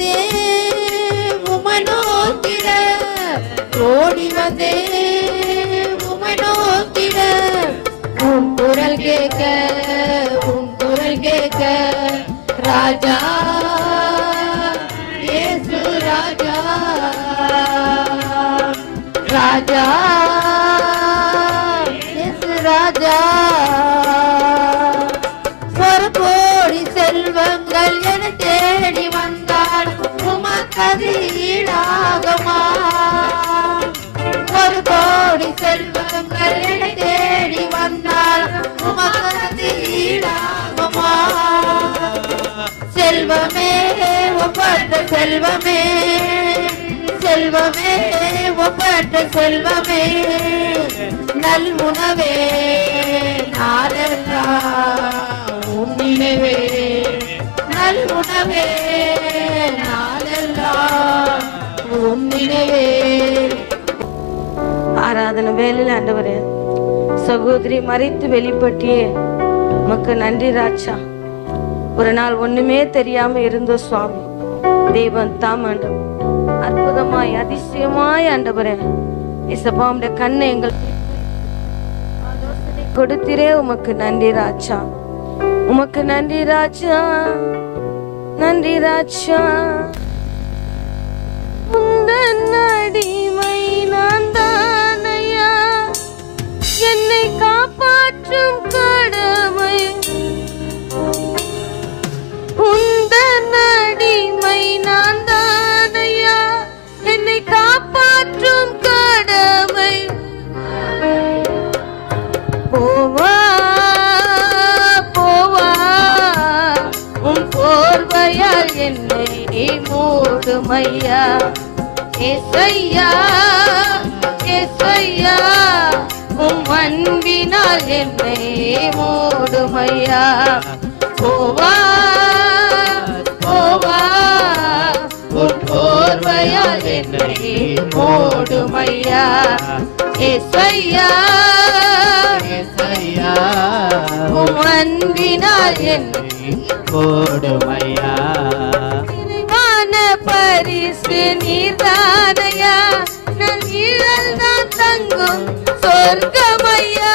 வந்தே உம்மை நோக்கிட, ஓடி வந்தே உம்மை நோக்கிட, உன் குரல் கேட்க, உன் குரல் கேட்க ராஜா இயேசு ராஜா, ராஜா இயேசு ராஜா. ஒரு கோடி செல்வங்கள் என தேடி வந்தால் உமக்கது ஈடாகுமா? ஒரு கோடி செல்வங்கள் என தேடி வந்தால் உமக்கது ஈடாகுமா? செல்வமே ஒப்பற்ற செல்வமே, செல்வமே ஒப்பற்ற செல்வமே, நல் உணவே நாளெல்லாம் உன் நினைவே, நல் உணவே நாளெல்லாம் உன் நினைவே. ஆராதனை வேலையில் ஆண்டவரே, சகோதரி மறித்து வெளிப்பட்டியே உமக்கு நன்றி ராஜா. ஒரு நாள் ஒண்ணுமே தெரியாம இருந்தோ சுவாமி, தேவன் தாம் ஆண்டவர் அற்புதமாய் அதிசயமாய் ஆண்டவரே இசப்பாவுடைய கண்ணை எங்கள் கொடுத்திரே. உமக்கு நன்றி ராஜா, உமக்கு நன்றி ராஜா, நன்றி ராஜா. உந்தன் அடிமை நான் தானையா, என்னை காப்பாற்றும் கடமை. உந்தன் அடிமை நான் தானையா, என்னை காப்பாற்றும் கடமை. போவா போவா உன் போர்வையால் என்னை மூடுமையா. ஏசையா ஏசையா உன் அன்பினால் என்னை மூடுமையா. போவா போவா உன் போர்வையால் என்னை மூடுமையா. ஏசையா ஏசையா உன் அன்பினால் என்னை மூடுமையா. இனிமான பரிசு நீர்தானையா, நான் நிழல் தான் தங்கும் சொர்க்கமையா.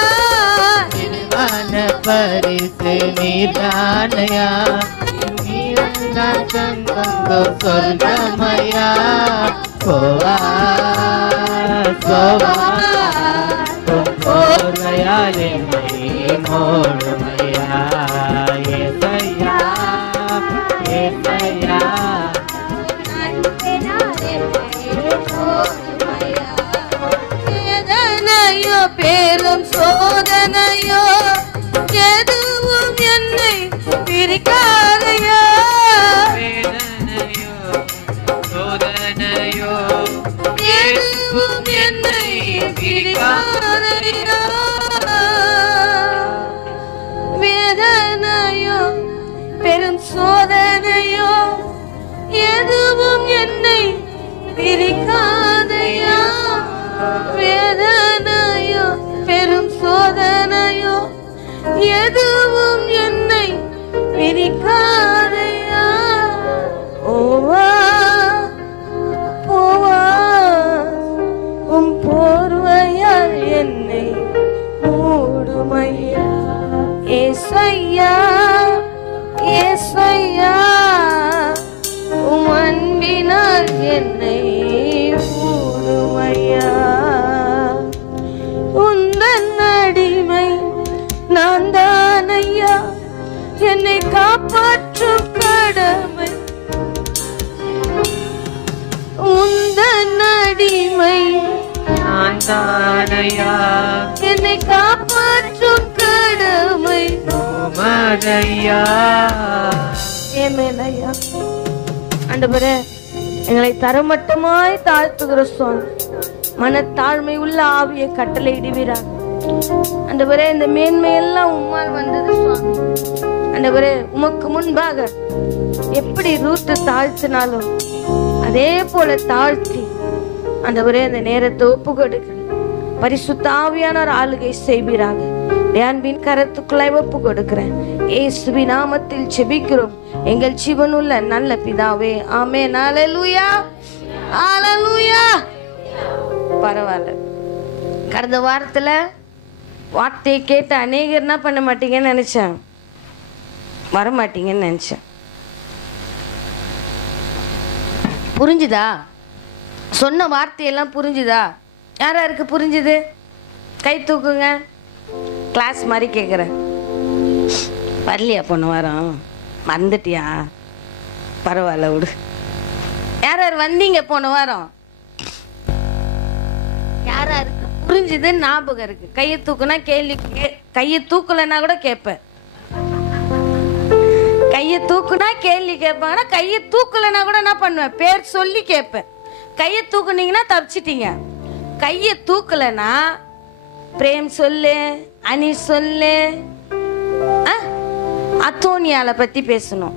இனிமான பரிசு நீர்தானையா, நிழல் தான் தங்கும் சொர்க்கமையா. போவா போவா உன் போர்வையால் என்னை மூடுமையா. ஏசையா ஏசையா வேதனையோ பெரும் சோதனையோ எதுவும் என்னை பிரிக்காதையோ. வேதனையோ சோதனையோ எதுவும் என்னை பிரிக்காதையோ. வேதனையோ பெரும் சோதனையோ எதுவும் என்னை பிரிக்காதையா. வேதனையோ பெரும் சோதனையோ எதுவும் என்னை பிரிக்காதையா. ஓவா ஓவா உன் போர்வையால் என்னை மூடுமையா. ஏசையா ஏசையா உம் அன்பினால் என்னை மூடுமையா. உந்தன் அடிமை நான் தானையா, என்னை காப்பாற்றும் கடமை. உந்தன் அடிமை நான் தானையா, என்னை காப்பாற்றும் கடமை. உமதையா ஏமேனையா. ஆண்டவரே, எங்களை தரமட்டமாய் தாழ்த்துகிற சுவாமி, மனத்தாழ்மை உள்ள ஆவியை கட்டளையிடுவீராக. ஆண்டவரே, இந்த மேன்மையெல்லாம் உம்மால் வந்தது சுவாமி. ஆண்டவரே, உமக்கு முன்பாக எப்படி ரூத்து தாழ்த்தினாலும் அதே போல தாழ்த்தி ஆண்டவரே அந்த நேரத்தை ஒப்பு கொடுக்கிறேன். பரிசுத்த ஆவியானவர் ஆளுகை செய்வீராக. அன்பின் கரத்துக்குள்ளே ஒப்பு கொடுக்கிறேன். இயேசுவின் நாமத்தில் ஜெபிக்கிறோம் எங்கள் ஜீவனுள்ள நல்ல பிதாவே, ஆமென். ஹல்லேலூயா, ஹல்லேலூயா. பரவாயில்ல, கடந்த வாரத்துல வார்த்தையை கேட்டு அநேகர் என்ன பண்ண மாட்டீங்கன்னு நினைச்சேன், வர மாட்டீங்கன்னு நினைச்சேன். புரிஞ்சுதா? சொன்ன வார்த்தையெல்லாம் புரிஞ்சுதா? யார் யாருக்கு புரிஞ்சுது? கை தூக்குங்க. கிளாஸ் மாதிரி கேட்குறேன். வரலையா போன வாரம்? மறந்துட்டியா? பரவாயில்ல விடு. யார் யார் வந்தீங்க போன வாரம்? யார் யாருக்கு புரிஞ்சுது? ஞாபகம் இருக்கு? கையை தூக்குனா கேள்வி, கையை தூக்கலைன்னா கூட கேட்பேன். கையை தூக்குனா கேள்வி கேட்பாங்கன்னா, கையை தூக்கலைன்னா கூட என்ன பண்ணுவேன்? பேர் சொல்லி கேட்பேன். கையை தூக்குனீங்கன்னா தப்பிச்சிட்டீங்க. கையை தூக்கலைன்னா பிரேம் சொல்லு, அனி சொல்லு, அத்தோனியால பத்தி பேசணும்.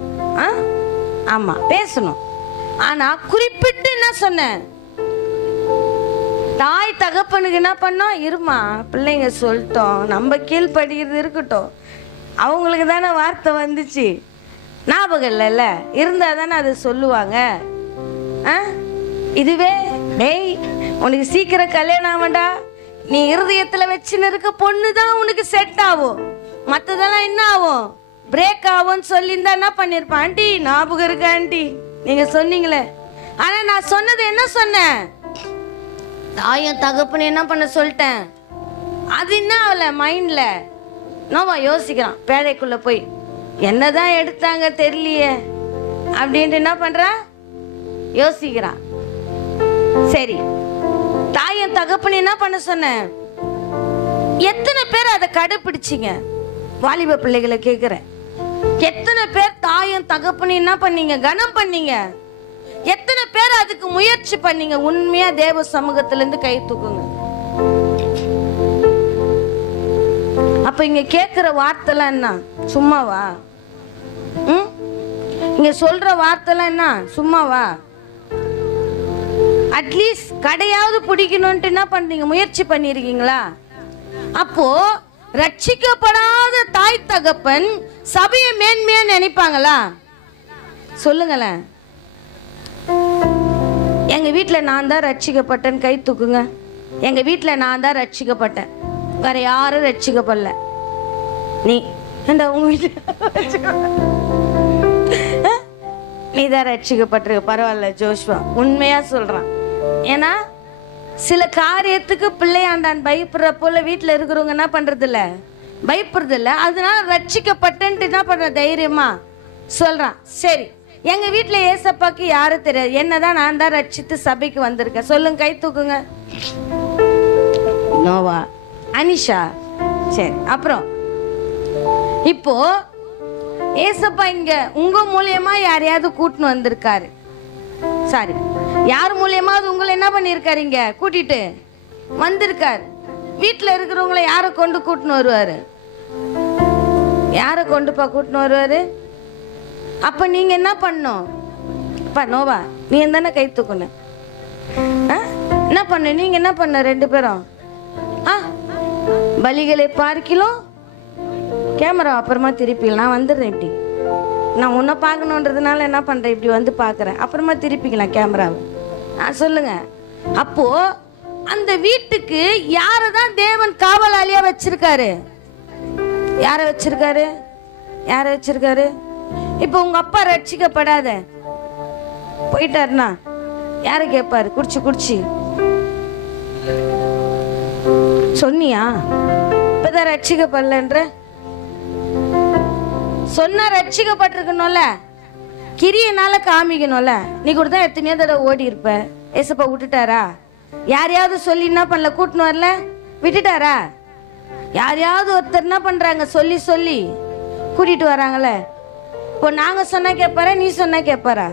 ஆமா பேசணும். ஆனா குறிப்பிட்டு என்ன சொன்னேன்? தாய் தகப்பனுக்கு என்ன பண்ணோம்? இருமா பிள்ளைங்க சொல்லிட்டோம், நம்ம கீழ்படுகிறது இருக்கட்டும். அவங்களுக்கு தானே வார்த்தை வந்துச்சு, ஞாபகம் இல்லைல்ல, இருந்தா தானே அதை சொல்லுவாங்க. இதுவே டேய் உனக்கு சீக்கிரம் கல்யாணம் ஆகண்டா, நீ இருதயத்துல வச்சுன்னு இருக்க பொண்ணு தான் உனக்கு செட் ஆகும், மற்றதெல்லாம் என்ன ஆகும்? பிரேக் ஆகும்னு சொல்லியிருந்தா என்ன பண்ணிருப்பான்? ஆண்டி ஞாபகம் இருக்கா ஆண்டி? நீங்க சொன்னீங்களே. ஆனா நான் சொன்னது என்ன சொன்னேன்? தாயும் தகப்பன்னு என்ன பண்ண சொல்லிட்டேன். அது என்ன ஆகல மைண்ட்ல. நோவா யோசிக்கிறான், பேழைக்குள்ள போய் என்னதான் எடுத்தாங்க தெரியலையே அப்படின்ட்டு என்ன பண்றா? யோசிக்கிறான். சரி, தாயும் தகப்பன்னு என்ன பண்ண சொன்னேன்? எத்தனை பேர் அதை கடைபிடிச்சிங்க? வாலிப பிள்ளைகளை கேட்கிறேன், எத்தனை பேர் தாயும் தகப்பன்னு என்ன பண்ணீங்க? கனம் பண்ணீங்க? எத்தனை பேர் அதுக்கு முயற்சி பண்ணீங்க? உண்மையா தேவ சமூகத்துல இருந்து கை தூக்குங்க. அப்ப இங்க கேட்கிற வார்த்தைலாம் என்ன? சும்மாவா? இங்க சொல்ற வார்த்தைலாம் என்ன? சும்மாவா? அட்லீஸ்ட் கடையாவது பிடிக்கணும்ட்டு என்ன பண்றீங்க? முயற்சி பண்ணிருக்கீங்களா? அப்போ ரட்சிக்கப்படாத தாய் தகப்பன் சபையை மேன்மையா நினைப்பாங்களா? சொல்லுங்களேன். எங்க வீட்டுல நான் தான் ரட்சிக்கப்பட்டேன்னு கை தூக்குங்க. எங்க வீட்டுல நான் தான் ரட்சிக்கப்பட்டேன், வேற யாரும் ரட்சிக்கப்படல. நீ உங்க வீட்டுல நீ தான் ரட்சிக்கப்பட்டிருக்க. பரவாயில்ல ஜோஷ்வா, உண்மையா சொல்றான். ஏன்னா சில காரியத்துக்கு பிள்ளையாண்டான் பயப்படுற போல வீட்டுல இருக்கிறவங்க என்ன பண்றது இல்ல, பயப்படுறது இல்ல. அதனால ரட்சிக்கப்பட்டேன்ட்டு என்ன பண்ற தைரியமா சொல்றான். சரி, எங்க வீட்டுல ஏசப்பாக்கு யாரும் தெரியாது, என்னதான் நான் தான் ரட்சித்து சபைக்கு வந்திருக்கேன். சொல்லுங்க, கை தூக்குங்க. நோவா, அனிஷா. சரி, அப்புறம் இப்போ ஏசப்பா இங்க உங்க மூலியமா யாரையாவது கூட்டின்னு வந்திருக்காரு. சாரி, யார் மூலியமாவது உங்களை என்ன பண்ணிருக்காரு? இங்க கூட்டிட்டு வந்திருக்காரு. வீட்டுல இருக்கிறவங்களை யாரை கொண்டு கூட்டின்னு வருவாரு? யாரை கொண்டுப்பா கூட்டின்னு வருவாரு? அப்ப நீங்க என்ன பண்ணும்? நோவா, நீ தானே கை தூக்கணும். என்ன பண்ண? நீங்க என்ன பண்ண? ரெண்டு பேரும் பலிகளை பார்க்கிலும் கேமரா அப்புறமா திருப்பிக்கலாம். நான் வந்துடுறேன், இப்படி நான் உன்னை பார்க்கணுன்றதுனால என்ன பண்றேன், இப்படி வந்து பார்க்குறேன், அப்புறமா திருப்பிக்கலாம் கேமராவை. சொல்லுங்க. அப்போ அந்த வீட்டுக்கு யாரதான் தேவன் காவலாளியா வச்சிருக்காரு? யார வச்சிருக்காரு? யார வச்சிருக்காரு? இப்போ உங்க அப்பா ரட்சிக்கப்படாத போயிட்டாருன்னா யார கேட்பாரு? குடிச்சு குடிச்சு சொன்னியா? இப்பதான் ரட்சிக்கப்படலன்ற சொன்னா ரட்சிக்கப்பட்டிருக்கணும்ல, கிரியனால காமிக்கணும்ல. நீ கூட தான் எத்தனையோ தடவை ஓடி இருப்ப. ஏசப்பா விட்டுட்டாரா? யாரையாவது சொல்லி என்ன பண்ணல, கூட்டின்னு வரல, விட்டுட்டாரா? யாரையாவது ஒருத்தர் என்ன பண்றாங்க, சொல்லி சொல்லி கூட்டிட்டு வராங்களே. இப்போ நாங்க சொன்னா கேட்பாரா, நீ சொன்னா கேட்பாரா?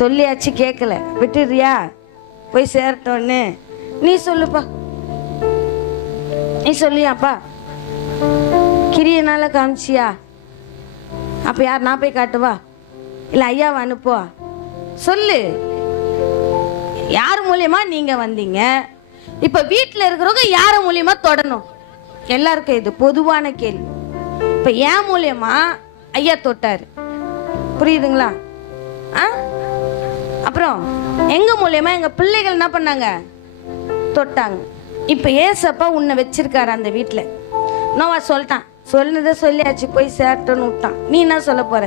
சொல்லியாச்சு, கேட்கல, விட்டுறியா? போய் சேரட்டோன்னு நீ சொல்லுப்பா. நீ சொல்லியாப்பா? கிரியனால காமிச்சியா? அப்ப யார்? நான் போய் காட்டுவா, இல்ல ஐயாவை அனுப்புவா? சொல்லு. யார் மூலியமா நீங்க வந்தீங்க? இப்ப வீட்டுல இருக்கிறவங்க யார மூலியமா தொடணும்? எல்லாருக்கும் இது பொதுவான கேள்வி. இப்ப ஏன் மூலியமா ஐயா தொட்டாரு, புரியுதுங்களா? அப்புறம் எங்க மூலியமா எங்க பிள்ளைகள் என்ன பண்ணாங்க? தொட்டாங்க. இப்ப ஏசப்பா உன்னை வச்சிருக்காரு அந்த வீட்டுல. நோவா சொல்லிட்டான், சொன்னதை சொல்லியாச்சு, போய் சேட்டன்னு விட்டான். நீ என்ன சொல்ல போற?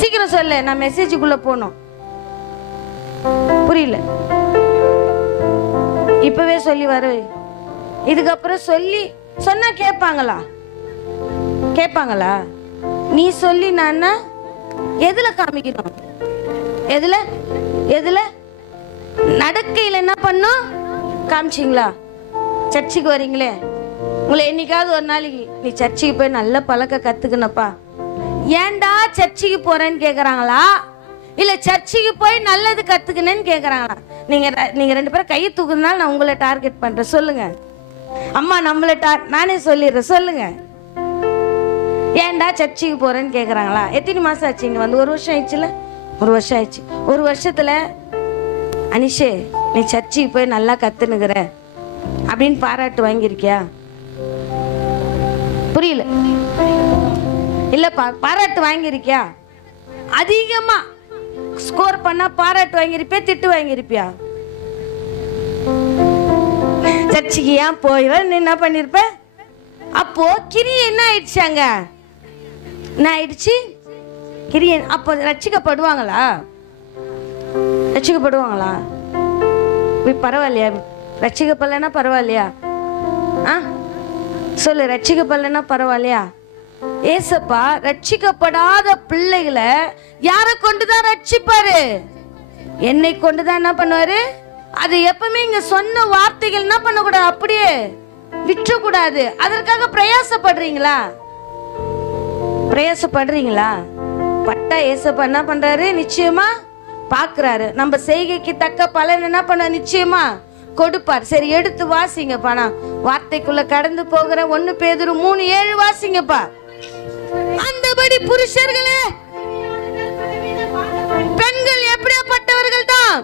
சீக்கிரம் சொல்ல, நான் மெசேஜுக்குள்ள போனோம். புரியல? இப்பவே சொல்லி வர. இதுக்கப்புறம் சொல்லி சொன்னா கேட்பாங்களா? கேட்பாங்களா? நீ சொல்லி நான் எதுல காமிக்கணும்? எதுல எதுல நடக்கையில் என்ன பண்ணும்? காமிச்சிங்களா? சர்ச்சுக்கு வரீங்களே, உங்களை என்னைக்காவது ஒரு நாளைக்கு நீ சர்ச்சுக்கு போய் நல்ல பழக்க கத்துக்கணுப்பா, ஏன்டா சர்ச்சுக்கு போறேன்னு கேக்குறாங்களா? இல்ல சர்ச்சுக்கு போய் நல்லது கத்துக்கணும்னு கேக்குறாங்களா? நீங்க ரெண்டு பேரும் கையை தூக்குறதுனால நான் உங்களை டார்கெட் பண்றேன். சொல்லுங்க அம்மா, நம்மள நானே சொல்லிடுறேன். சொல்லுங்க, ஏன்டா சர்ச்சுக்கு போறேன்னு கேக்குறாங்களா? எத்தனை மாசம் ஆச்சு இங்க வந்து? 1 வருஷம் ஆயிடுச்சுல? 1 வருஷம் ஆயிடுச்சு. 1 வருஷத்துல அனிஷே நீ சர்ச்சுக்கு போய் நல்லா கத்துனுக்குற அப்படின்னு பாராட்டு வாங்கியிருக்கியா? புரியல? இல்ல பாராட்டு வாங்கியிருக்கியா? அதிகமா ஸ்கோர் பண்ணா பாராட்டு வாங்கியிருப்பியா, திட்டு வாங்கியிருப்பியா? சர்ச்சுக்கு ஏன் போய் என்ன பண்ணிருப்ப? அப்போ கிரியை என்ன ஆயிடுச்சாங்க? என்ன ஆயிடுச்சு? கிரியை. அப்போ ரட்சிக்கப்படுவாங்களா? ரட்சிக்கப்படுவாங்களா? பரவாயில்லையா? ரட்சிக்கப்படலைன்னா பரவாயில்லையா? சொல்லு, ரட்சிக்கப்படலைன்னா பரவாயில்லையா? ஏசப்பா ரட்சிக்கப்படாத பிள்ளைகளை யாரை கொண்டுதான் ரட்சிப்பாரு? என்னை கொண்டுதான் என்ன பண்ணுவாரு? அது எப்பவுமே இங்க சொன்ன வார்த்தைகள் என்ன பண்ணக்கூடாது, அப்படியே விற்றக்கூடாது. அதற்காக பிரயாசப்படுறீங்களா? பிரயாசப்படுறீங்களா? பட்டா ஏசப்பா என்ன பண்றாரு? நிச்சயமா பாக்குறாரு. நம்ம செய்கைக்கு தக்க பலன் என்ன பண்ண நிச்சயமா கொடுப்பார். சரி, எடுத்து வாசிங்கப்பா. நான் வார்த்தைக்குள்ள கடந்து போகிற 1 பேதுரு 3:7 வாசிங்கப்பா. அந்தபடி புருஷர்களே, பெண்கள் எப்படிப்பட்டவர்கள் தான்?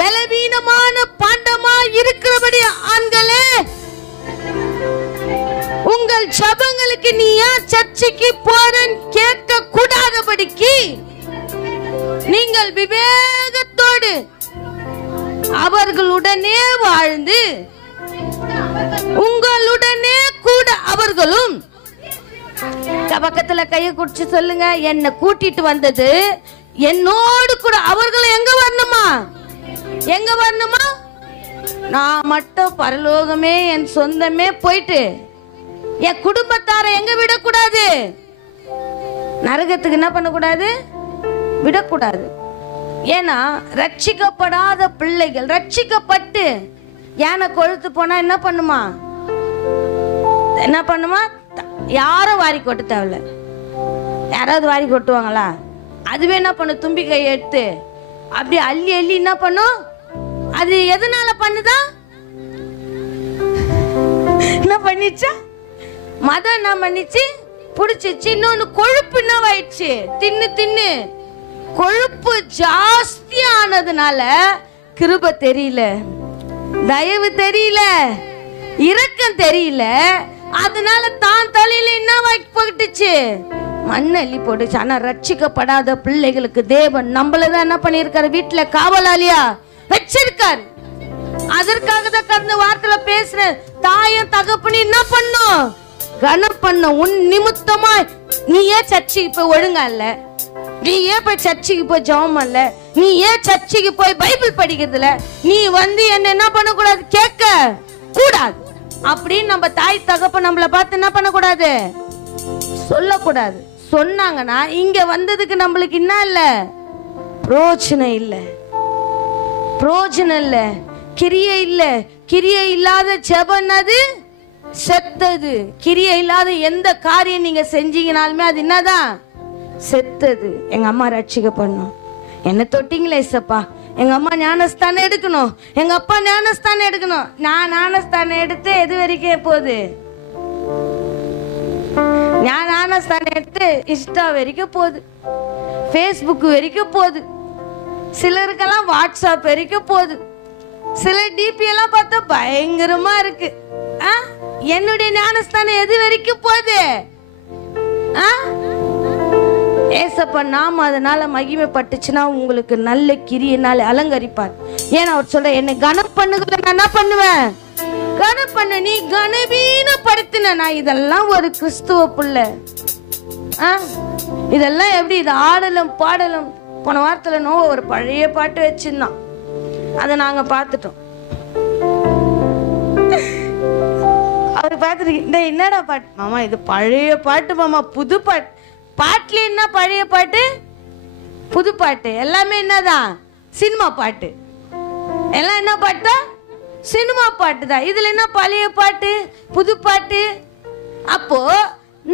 பலவீனமான பாண்டமா இருக்கிறபடி ஆண்களே, உங்கள் ஜபங்களுக்கு நீ ஏன் சர்ச்சைக்கு போறன்னு கேட்க கூடாதபடிக்கு நீங்கள் விவேகத்தோடு அவர்களுடனே வாழ்ந்து உங்களுடனே கூட அவர்களும். பக்கத்துல கையை குடிச்சு சொல்லுங்க, என்ன கூட்டிட்டு வந்தது என்னோடு கூட அவர்களும் எங்க வரணுமா? எங்க வரணுமா? நான் மட்டும் பரலோகமே என் சொந்தமே போயிட்டு என் குடும்பத்தார எங்க விடக்கூடாது? நரகத்துக்கு என்ன பண்ணக்கூடாது? விடக்கூடாது. ஏன்னா ரட்சிக்கப்படாத பிள்ளைகள் ரட்சிக்கப்பட்டு யானை கொழுத்து போனா என்ன பண்ணுமா? என்ன பண்ணுமா? யாரும் வாரி கொட்ட தேவையில்ல. யாராவது வாரி கொட்டுவாங்களா? அதுவே என்ன பண்ணும்? தும்பி கை எடுத்து அப்படி அள்ளி அள்ளி என்ன பண்ணும்? அது எதனால பண்ணுதா? என்ன பண்ணிச்சா? மதம் என்ன பண்ணிச்சு? புடிச்சிச்சு. இன்னொன்னு கொழுப்பு என்ன ஆயிடுச்சு? தின்னு தின்னு கொழுப்பு ஜாஸ்தி ஆனதுனால கிருபை தெரியல, தயவு தெரியல, இரக்கம் தெரியல. அதனால தான் தலையில என்ன வாங்கி போட்டுச்சு? மண்ணள்ளி போட்டுச்சு. ஆனா ரட்சிக்கப்படாத பிள்ளைகளுக்கு தேவன் நம்மளதான் என்ன பண்ணிருக்காரு? வீட்டுல காவலாளியா வச்சிருக்காரு. அதற்காக தான் கடந்த வார்த்தையில பேசுறேன். தாயும் தகப்பனும் என்ன பண்ணும்? கனம் பண்ணும். உன் நிமித்தமா நீ ஏன் சர்ச்சைக்கு போய் ஒழுங்கா இல்ல? நீ ஏன் போய் சர்ச்சைக்கு போய் ஜெபம் இல்ல? நீ ஏன் சர்ச்சைக்கு போய் பைபிள் படிக்கிறதுல? நீ வந்து என்ன பண்ணக்கூடாது? கேட்க கூடாது அப்படின்னு நம்ம தாய் தகப்ப நம்மள பார்த்து என்ன பண்ணக்கூடாது? சொல்லக்கூடாது. சொன்னாங்கன்னா இங்க வந்ததுக்கு நம்மளுக்கு என்ன இல்ல? பிரோஜனம் இல்ல, பிரோஜனம் இல்ல, கிரியை இல்ல. கிரியை இல்லாத ஜெபம் அது செத்தது. கிரியை இல்லாத எந்த காரியம் நீங்க செஞ்சீங்கனாலுமே அது என்னதான்? செத்தது. எங்க அம்மா ரட்சிக்க பண்ணும். என்ன தொட்டிங்களே ஏசப்பா, எங்க அம்மா ஞானஸ்தானம் எடுக்கணும், எங்க அப்பா ஞானஸ்தானம் எடுக்கணும். நான் ஞானஸ்தானம் எடுத்து எது வரைக்கும் போகுது? நான் ஞானஸ்தானம் எடுத்து இன்ஸ்டா வரைக்கும் போகுது, ஃபேஸ்புக் வரைக்கும் போகுது, சிலருக்கெல்லாம் வாட்ஸ்அப் வரைக்கும் போகுது. சில டிபி எல்லாம் பார்த்தா பயங்கரமா இருக்கு. என்னுடைய ஞானஸ்தானம் எது வரைக்கும் போகுது? ஏசப்பா நாம அதனால மகிமைப்பட்டுச்சுன்னா உங்களுக்கு நல்ல கிரியனால அலங்கரிப்பார். ஏன்னா அவர் சொல்ற, என்னை கனம் பண்ணுகிற நான் என்ன பண்ணுவேன்? கனம் பண்ண. நீ கனவீனப்படுத்தின. நான் இதெல்லாம் ஒரு கிறிஸ்துவ புள்ள. இதெல்லாம் எப்படி? இது ஆடலும் பாடலும். போன வாரத்துல ஒரு பழைய பாட்டு வச்சிருந்தான், அதை நாங்க பார்த்துட்டோம். அவர் பார்த்துட்டு, என்னடா பாட்டு மாமா? இது பழைய பாட்டு மாமா, புது பாட்டு. பாட்டுல என்ன பழைய பாட்டு புது பாட்டு? எல்லாமே என்னதான்? சினிமா பாட்டு. எல்லாம் என்ன பாட்டு? சினிமா பாட்டு தான். இதுல என்ன பழைய பாட்டு புது பாட்டு? அப்போ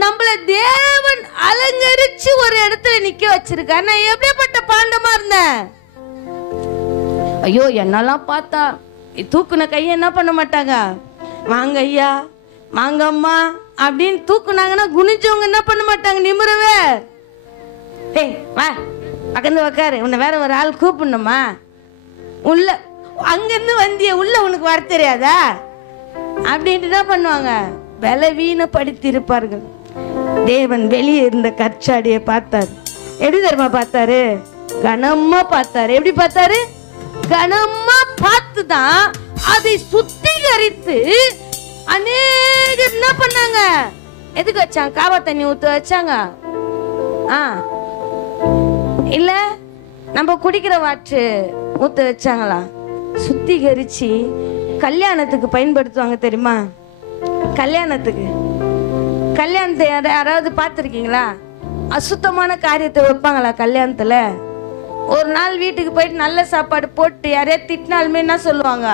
நம்மள தேவன் அலங்கரிச்சு ஒரு இடத்துல நிக்க வச்சிருக்காரு. நான் எப்படிப்பட்ட பாண்டமா இருந்தேன்? ஐயோ, என்னெல்லாம் பார்த்தா தூக்குன கையை என்ன பண்ண மாட்டாங்க? வாங்க ஐயா, வாங்க அம்மா அப்படின்னு தூக்குனாங்கன்னா குனிஞ்சவங்க என்ன பண்ண மாட்டாங்க? நிமிரவே. ஏய் வா, பக்கந்து உக்காரு, உன்னை வேற ஒரு ஆள் கூப்பிடணுமா? உள்ள அங்கிருந்து வந்திய, உள்ள உனக்கு வர தெரியாதா அப்படின்ட்டு தான் பண்ணுவாங்க. பலவீனப்படுத்தி இருப்பார்கள். தேவன் வெளியே இருந்த கற்சாடியை பார்த்தாரு. எப்படி தெரியுமா பார்த்தாரு? கனமா பார்த்தாரு. எப்படி பார்த்தாரு? கனமா பார்த்துதான் அதை சுத்திகரித்து அநேகர் என்ன பண்ணாங்க? எதுக்கு வச்சாங்க? காவா தண்ணி ஊத்த வச்சாங்க? இல்ல நம்ம குடிக்கிற வாட்டு ஊத்த வச்சாங்களா? சுத்திகரிச்சு கல்யாணத்துக்கு பயன்படுத்துவாங்க தெரியுமா? கல்யாணத்துக்கு, கல்யாணத்தை யாராவது பார்த்துருக்கீங்களா? அசுத்தமான காரியத்தை வைப்பாங்களா கல்யாணத்துல? ஒரு நாள் வீட்டுக்கு போயிட்டு நல்ல சாப்பாடு போட்டு யாரையா திட்டினாலுமே என்ன சொல்லுவாங்க?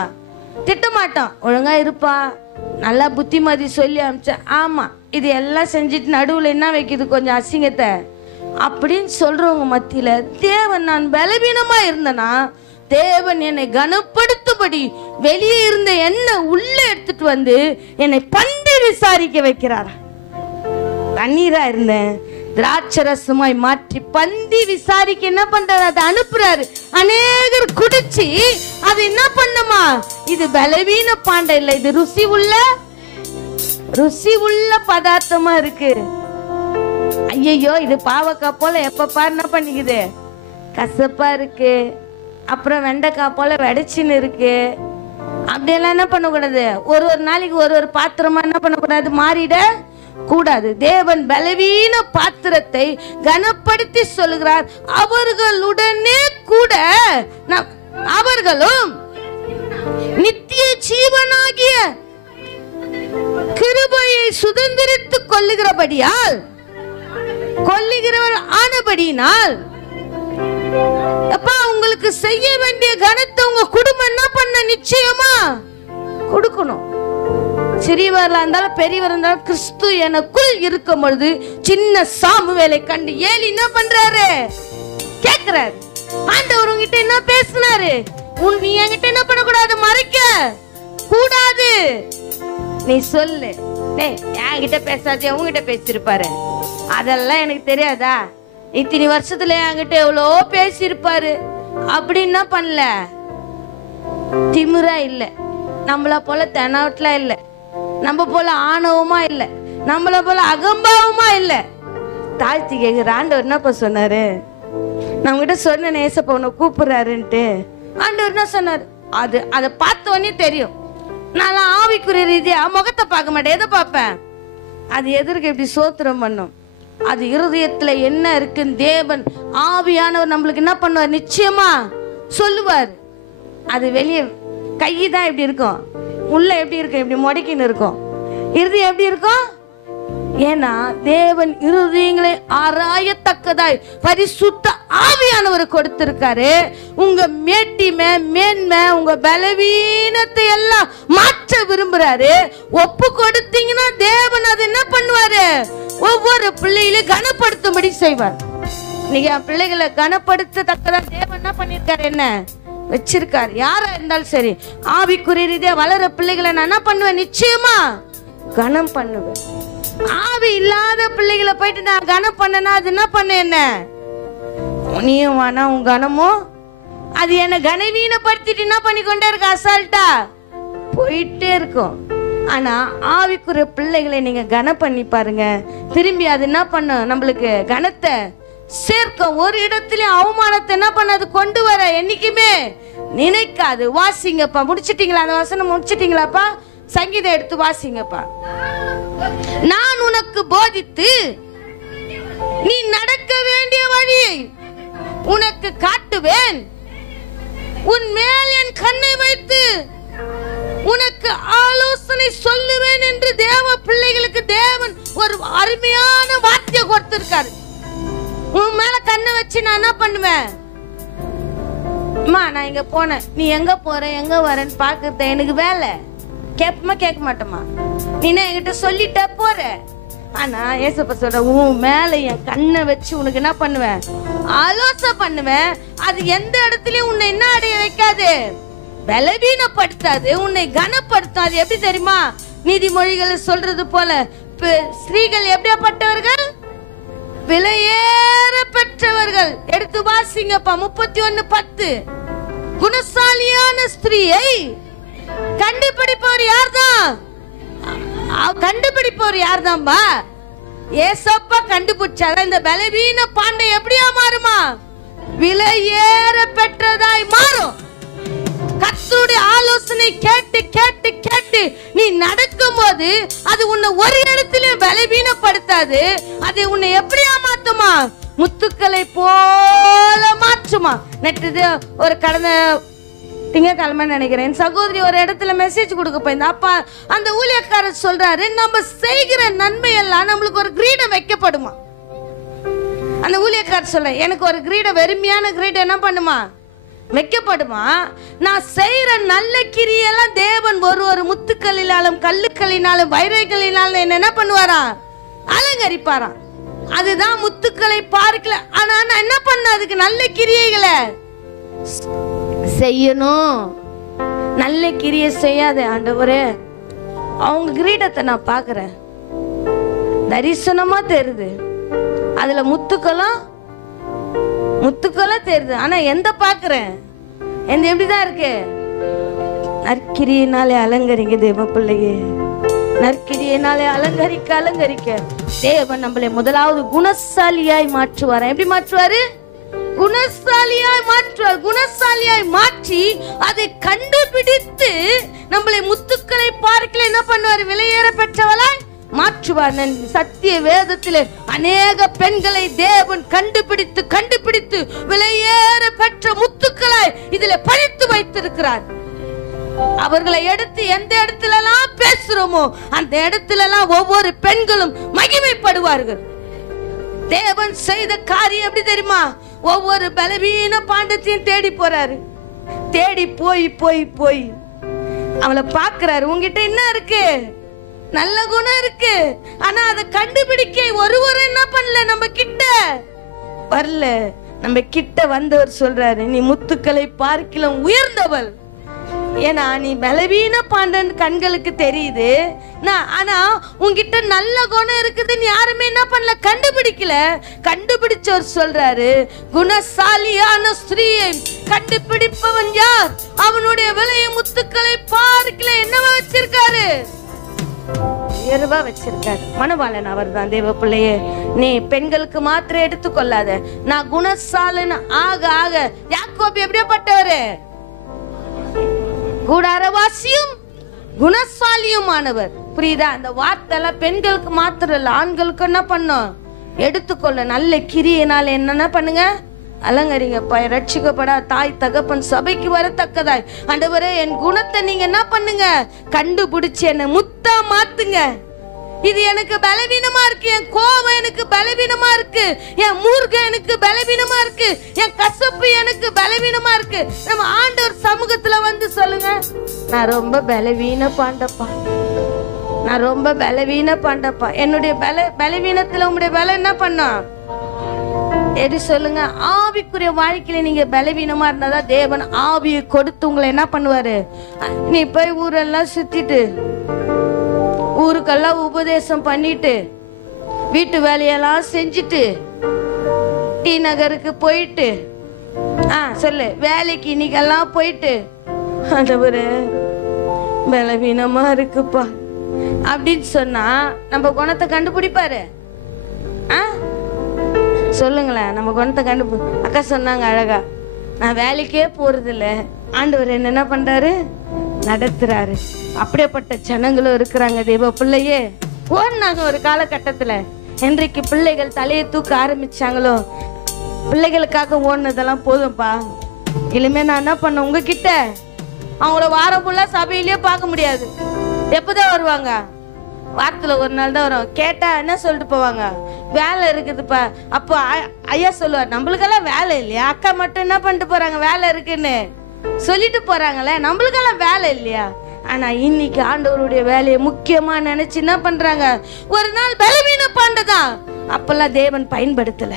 திட்ட மாட்டோம், ஒழுங்கா இருப்பா, நல்லா புத்திமதி சொல்லி அனுப்பிச்ச. ஆமா, இது எல்லாம் செஞ்சுட்டு நடுவுல என்ன வைக்குது? கொஞ்சம் அசிங்கத்தை அப்படின்னு சொல்றவங்க மத்தியில தேவன், நான் பலவீனமா இருந்தனா தேவன் என்னை கனப்படுத்தும்படி வெளியே இருந்த என்ன உள்ள எடுத்துட்டு வந்து என்னை பந்தி விசாரிக்க வைக்கிறார். தண்ணீரா இருந்தேன், திராட்சரசமாய் மாற்றி பந்தி விசாரிக்க என்ன பண்றாரு? அதை அனுப்புறாரு. அநேகர் குடிச்சு அது என்ன பண்ணுமா? இது பலவீன பாண்டை இல்ல, இது ருசி உள்ள பதார்த்தமா இருக்கு. ஐயோ, இது பாவக்காய் போல எப்ப பாரு என்ன பண்ணிக்குது? கசப்பா இருக்கு. அப்புறம் வெண்டைக்காய் போல வெடைச்சின்னு இருக்கு. அப்படியெல்லாம் என்ன பண்ணக்கூடாது? ஒரு நாளைக்கு ஒரு பாத்திரமா என்ன பண்ணக்கூடாது? மாறிட கூடாது. தேவன் பலவீன பாத்திரத்தை கனப்படுத்தி சொல்லுகிறார். அவர்களுடனே கூட அவர்களும் நித்திய ஜீவனாகிய கிருபையை சுதந்திரித்துக் கொள்ளுகிறபடியால், கொள்ளுகிறவர் ஆனபடியினால், அப்பா உங்களுக்கு செய்ய வேண்டிய கனத்தை உங்க குடும்பம் என்ன பண்ண? நிச்சயமா கொடுக்கணும். சிறியவர்களா இருந்தாலும் பெரியவர் இருந்தாலும் கிறிஸ்து எனக்குள் இருக்கும் பொழுது சின்ன சாமுவேலை கண்டு ஏலி என்ன பண்றாரு? கேக்குறாரு. ஆண்டவர் உங்ககிட்ட என்ன பேசினாரு? நீ என்கிட்ட என்ன பண்ணக்கூடாது? மறைக்க கூடாது. நீ சொல்லு. என்கிட்ட பேசாதே, உங்ககிட்ட பேசிருப்பாரு. அதெல்லாம் எனக்கு தெரியாதா? இத்தனை வருஷத்துல என்கிட்ட எவ்வளோ பேசிருப்பாரு. அப்படின்னா பண்ணல. திமிரா இல்ல, நம்மள போல தெனாவட்லா இல்ல, நம்ம போல ஆணவமா இல்ல, நம்மள போல அகம்பாவமா இல்ல. தாழ்த்தி கேக்குற ஆண்டவர் என்னப்பா சொன்னாரு? நம்ம கிட்ட சொன்ன நேசப்பா உன்னை கூப்பிடுறாருன்ட்டு ஆண்டவர் என்ன சொன்னாரு? அதை பார்த்தோன்னே தெரியும். நான் ஆவிக்குரிய ரீதியா முகத்தை பார்க்க மாட்டேன். எதை பார்ப்பேன்? அது எதற்கு இப்படி சோத்திரம் பண்ணும்? அது இருதயத்துல என்ன இருக்குன்னு தேவன் ஆவியானவர் நம்மளுக்கு என்ன பண்ணுவார்? நிச்சயமா சொல்லுவார். அது வெளியே கைதான் எப்படி இருக்கும், உள்ள எப்படி இருக்கும்? எப்படி முடக்கின்னு இருக்கும். இருதயம் எப்படி இருக்கும்? ஏன்னா தேவன் இருதயங்களை ஆராயத்தக்கதாய் பரிசுத்த ஆவியானவர் கொடுத்திருக்காரு. உங்க மேட்டிமை, மேன்மை, உங்க பலவீனத்தை எல்லாம் மாற்ற விரும்புறாரு. ஒப்பு கொடுத்தீங்கன்னா தேவன் அது என்ன பண்ணுவாரு? ஒவ்வொரு பிள்ளைகளையும் கனப்படுத்தும்படி செய்வார். நீங்க பிள்ளைகளை கனப்படுத்தத்தக்கதா தேவன் என்ன பண்ணிருக்காரு? என்ன வச்சிருக்காரு? யாரா இருந்தாலும் சரி, ஆவிக்குரிய ரீதியா வளர பிள்ளைகளை நான் என்ன பண்ணுவேன்? நிச்சயமா கனம் பண்ணுவேன். ஆவி இல்லாத பிள்ளைகளை போயிட்டு நான் கனம் பண்ணனா அது என்ன பண்ண? என்ன நீயும் வேணா, உன் கனமும் அது என்ன கனவீனப்படுத்திட்டு என்ன பண்ணிக்கொண்டே இருக்க, அசால்ட்டா போயிட்டே இருக்கும். ஆனா ஆவிக்குரிய பிள்ளைகளை நீங்க கனம் பண்ணி பாருங்க, திரும்பி அது என்ன பண்ண, நம்மளுக்கு கனத்தை சேர்க்க, ஒரு இடத்துல அவமானத்தை என்ன பண்ணது கொண்டு வர என்னைக்குமே நினைக்காது. வாசிங்கப்பா. முடிச்சிட்டீங்களா? அந்த வசனம் முடிச்சிட்டீங்களாப்பா? சங்கீதம் எடுத்து வாசிங்கப்பா. நான் உனக்கு போதித்து நீ நடக்க வேண்டிய வழியை உனக்கு காட்டுவேன், உன் மேல் என் கண்ணை வைத்து உனக்கு ஆலோசனை சொல்லுவேன் என்று தேவ பிள்ளைகளுக்கு தேவன் ஒரு அருமையான வார்த்தையை கொடுத்திருக்காரு. உன் மேல கண்ணை வச்சு நான் என்ன பண்ணுவேன், அம்மா நான் இங்க போனேன், நீ எங்க போற எங்க வரேன்னு பாக்குறது எனக்கு வேலை. கேட்பமா கேட்க மாட்டோமா? நீ என்கிட்ட சொல்லிட்ட போற. ஆனா ஏசப்பா சொல்ற, உன் மேல என் கண்ணை வச்சு உனக்கு என்ன பண்ணுவேன், ஆலோசனை பண்ணுவேன். அது எந்த இடத்துலயும் உன்னை என்ன அடைய வைக்காது, பலவீனப்படுத்தாது, உன்னை கனப்படுத்தாது. எப்படி தெரியுமா? நீதிமொழிகளை சொல்றது போல ஸ்திரீகள் எப்படியாப்பட்டவர்கள், விலையேற பெற்றவர்கள். எடுத்து வாசிங்கப்பா. 31:10. குணசாலியான ஸ்திரீயை கண்டுபிடிப்பவர் யார்தான்? கண்டுபிடிப்பவர் யார்தான்பா? ஏசப்பா கண்டுபிடிச்சாதான் இந்த பலவீன பாண்டை எப்படியா மாறுமா, விலையேற பெற்றதாய் மாறும். கர்த்தருடைய ஆலோசனை கேட்டு கேட்டு கேட்டு நீ நடக்கும் போது அது உன்னை ஒரு இடத்துல பலவீனப்படுத்தாது. அது உன்னை எப்படியா மாத்துமா, முத்துக்களை போல மாற்றுமா. நெட்டுது ஒரு கடந்த திங்கக்கிழமை நினைக்கிறேன், சகோதரி ஒரு இடத்துல மெசேஜ் கொடுக்க போயிருந்தா. அப்பா அந்த ஊழியக்காரர் சொல்றாரு, நம்ம செய்கிற நன்மை எல்லாம் நம்மளுக்கு ஒரு கிரீடம் வைக்கப்படுமா. அந்த ஊழியக்காரர் சொல்ல, எனக்கு ஒரு கிரீடம், வெறுமையான கிரீடம் என்ன பண்ணுமா, வைக்கப்படுமா. நான் செய்யற நல்ல கிரியெல்லாம் தேவன் ஒரு முத்துக்களினாலும் கல்லுக்களினாலும் வைரங்களினாலும் என்ன பண்ணுவாரா, அலங்கரிப்பாராம். அதுதான் முத்துக்களை பார்க்கல. ஆனா நான் என்ன பண்ண, அதுக்கு நல்ல கிரியைகளை செய்யணும். நல்ல கிரியை செய்யாத ஆண்டவரே, அவங்க கிரீடத்தை நான் பாக்குறேன், தரிசனமா தெரியுது, அதுல முத்துக்களும் தெரியுது. ஆனா எந்த பாக்குறேன், எந்த எப்படிதான் இருக்கு, நற்கிரியினாலே அலங்கரிங்க தேவ பிள்ளையே, நற்கிரியினாலே அலங்கரிக்க அலங்கரிக்க தேவன் நம்மளை முதலாவது குணசாலியாய் மாற்றுவார். எப்படி மாற்றுவாரு, குணசாலியாய் மாற்றுவார். குணசாலியாய் மாற்றி அதை கண்டுபிடித்து நம்மளை முத்துக்களை பார்க்கல என்ன பண்ணுவார், விலையேற பெற்றவளாய் மாற்றுவார். சத்திய வேதத்திலே அநேக பெண்களை தேவன் கண்டுபிடித்து கண்டுபிடித்து விலையேற பெற்ற முத்துக்களாய் இதிலே பறித்து வைத்திருக்கிறார். அவர்களை எடுத்து எந்த இடத்துல எல்லாம் பேசுறோமோ அந்த இடத்துல எல்லாம் ஒவ்வொரு பெண்களும் மகிமைப்படுவார்கள். தேவன் செய்த காரியம் எப்படி தெரியுமா, ஒவ்வொரு பலவீன பாண்டத்தையும் தேடி போறாரு. தேடி போய் போய் போய் அவளை பாக்குறாரு. உங்ககிட்ட என்ன இருக்கு, நல்ல குணம் இருக்கு, ஆனா அதை கண்டுபிடிக்க ஒருவர் என்ன பண்ணல, நம்ம கிட்ட வரல. நம்ம கிட்ட வந்தவர் சொல்றாரு, நீ முத்துக்களை பார்க்கலாம் உயர்ந்தவள். ஏன்னா நீ பலவீன பாண்டன் கண்களுக்கு தெரியுது, ஆனா உன்கிட்ட நல்ல குணம் இருக்குதுன்னு யாருமே என்ன பண்ணல, கண்டுபிடிக்கல. கண்டுபிடிச்சவர் சொல்றாரு, குணசாலியான ஸ்திரீயை கண்டுபிடிப்பவன் யார், அவனுடைய விலையை முத்துக்களை பார்க்கல என்னவா வச்சிருக்காரு, உயர்வா வச்சிருக்காரு. மணவாளன் அவர் தான். தேவ பிள்ளையே, நீ பெண்களுக்கு மாத்திரம் எடுத்துக்கொள்ளாத. நான் குணசாலன் ஆக ஆக, யாக்கோபு எப்படியாப்பட்டவரு, கூடாரவாசியும் குணசாலியுமானவர். புரியுதா? அந்த வார்த்தை எல்லாம் பெண்களுக்கு மாத்திரம் இல்ல, ஆண்களுக்கு என்ன பண்ணும், எடுத்துக்கொள்ள. நல்ல கிரியையினால என்னென்ன பண்ணுங்க, அலங்கரிங்கப்பா. ரட்சிக்கப்படா தாய் தகப்பன் சபைக்கு வரத்தக்கதாய் ஆண்டவரே என் குணத்தை நீங்க என்ன பண்ணுங்க, கண்டுபிடிச்சு என்ன முத்தா மாத்துங்க. இது எனக்கு பலவீனமா இருக்கு, என் கோபம் எனக்கு பலவீனமா இருக்கு, என் மூர்க்கம் எனக்கு பலவீனமா இருக்கு, என் கசப்பு எனக்கு பலவீனமா இருக்கு. நம்ம ஆண்டவர் சமூகத்துல வந்து சொல்லுங்க, நான் ரொம்ப பலவீன பாண்டப்பா, நான் ரொம்ப பலவீன பாண்டப்பா. என்னுடைய பலவீனத்துல உங்களுடைய பலம் என்ன பண்ணா எது சொல்லுங்க. ஆவிக்குரிய வாழ்க்கையில நீங்க பலவீனமா இருந்தாதான் தேவன் ஆவியை கொடுத்து உங்களை என்ன பண்ணுவாரு. நீ போய் ஊரெல்லாம் சுத்திட்டு, ஊருக்கெல்லாம் உபதேசம் பண்ணிட்டு, வீட்டு வேலையெல்லாம் செஞ்சுட்டு, டி நகருக்கு போயிட்டு சொல்லு. வேலைக்கு இன்னைக்கெல்லாம் போயிட்டு ஆண்டவரே பலவீனமா இருக்குப்பா அப்படின்னு சொன்னா நம்ம குணத்தை கண்டுபிடிப்பாரு. சொல்லுங்களேன், நம்ம குணத்தை அக்கா சொன்னாங்க அழகா, நான் வேலைக்கே போறது இல்ல, ஆண்டவர் என்ன பண்றாரு, நடத்துறாரு. அப்படியேப்பட்ட ஜனங்களும் இருக்கிறாங்க தேவ பிள்ளையே. ஓடினாங்க ஒரு காலகட்டத்துல. இன்றைக்கு பிள்ளைகள் தலையை தூக்க ஆரம்பிச்சாங்களோ, பிள்ளைகளுக்காக ஓடினதெல்லாம் போதும்பா. இனிமே நான் என்ன பண்ண, உங்ககிட்ட அவங்கள வாரம் ஃபுல்லா சபையிலேயே பார்க்க முடியாது. எப்பதான் வருவாங்க? வாரத்துல ஒரு நாள் தான் வரும். கேட்டா என்ன சொல்லிட்டு போவாங்க, வேலை இருக்குதுப்பா. அப்போ ஐயா சொல்லுவார், நம்மளுக்கெல்லாம் வேலை இல்லையா, அக்கா மட்டும் என்ன பண்ணிட்டு போறாங்க, வேலை இருக்குன்னு சொல்லிட்டு போறாங்களே, நம்மளுக்கெல்லாம் வேலை இல்லையா? ஆனா இன்னைக்கு ஆண்டவருடைய வேலையை முக்கியமா நினைச்சு என்ன பண்றாங்க, ஒரு நாள் பலவீன பாண்டதான். அப்பெல்லாம் தேவன் பயன்படுத்தல.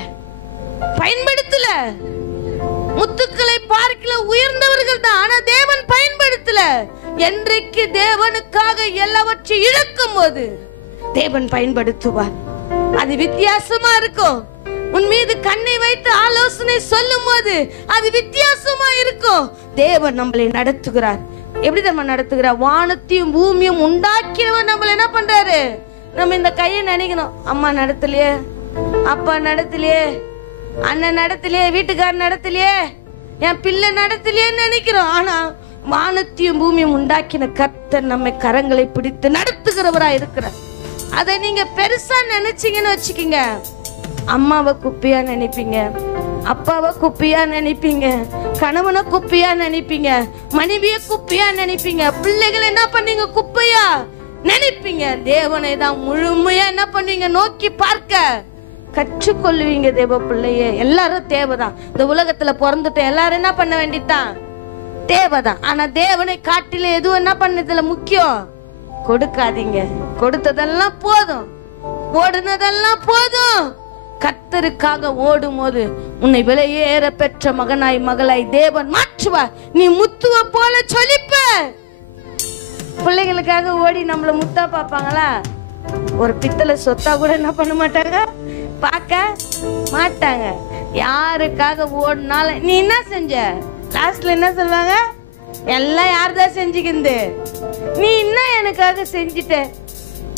முத்துக்களை பார்க்கல உயர்ந்தவர்கள் தான், ஆனா தேவன் பயன்படுத்தல. என்றைக்கு தேவனுக்காக எல்லாவற்றையும் இழக்கும் போது தேவன் பயன்படுத்துவார். அது வித்தியாசமா இருக்கும். உன் மீது கண்ணை வைத்து ஆலோசனை சொல்லும் போது அது வித்தியாசமா இருக்கும். தேவன் நம்மளை நடத்துகிறார். எப்படி நம்ம நடத்துகிறார்? வானத்தையும் பூமியும் உண்டாக்கியவர் நம்மள என்ன பண்றாரு? நம்ம இந்த கையை நினைக்கணும், அம்மா நடத்தலையே, அப்பா நடத்தலையே, அண்ணன் நடத்தலையே, வீட்டுக்காரர் நடத்தலையே, என் பிள்ளை நடத்தலையேன்னு நினைக்கிறோம். ஆனா வானத்தையும் பூமியும் உண்டாக்கின கர்த்தர் நம்மை கரங்களை பிடித்து நடத்துகிறவரா இருக்கிறார். அதை நீங்க பெருசா நினைச்சீங்கன்னு வச்சுக்கீங்க, அம்மாவை குப்பையா நினைப்பீங்க, அப்பாவை குப்பையா நினைப்பீங்க, கணவனை குப்பையா நினைப்பீங்க, மனைவியை குப்பையா நினைப்பீங்க, பிள்ளைகளை என்ன பண்ணீங்க, குப்பையா நினைப்பீங்க. தேவனை தான் முழுமையா என்ன பண்ணுவீங்க, நோக்கி பார்க்க கற்றுக்கொள்ளுவீங்க. தேவ பிள்ளையே, எல்லாரும் தேவைதான். இந்த உலகத்துல பிறந்துட்டு எல்லாரும் என்ன பண்ண வேண்டியதான், தேவைதான். ஆனா தேவனை காட்டில எதுவும் என்ன பண்ணதுல முக்கியம், கொடுக்காதீங்க. கொடுத்ததெல்லாம் போதும், ஓடுனதெல்லாம் போதும். கர்த்தருக்காக ஓடும் போது உன்னை விலையேற பெற்ற மகனாய் மகளாய் தேவன் மாற்றுவார். நீ முத்துவ போல சொலிப்ப. பிள்ளைகளுக்காக ஓடி நம்மள முத்தா பார்ப்பாங்களா? ஒரு பித்தளை சொத்தா கூட என்ன பண்ண மாட்டாங்க, பார்க்க மாட்டாங்க. யாருக்காக ஓடினாலும் நீ என்ன செஞ்ச, லாஸ்ட்ல என்ன சொல்லுவாங்க, எல்லாம் யார்தான் செஞ்சுக்கிந்து, நீ என்ன எனக்காக செஞ்சிட்ட.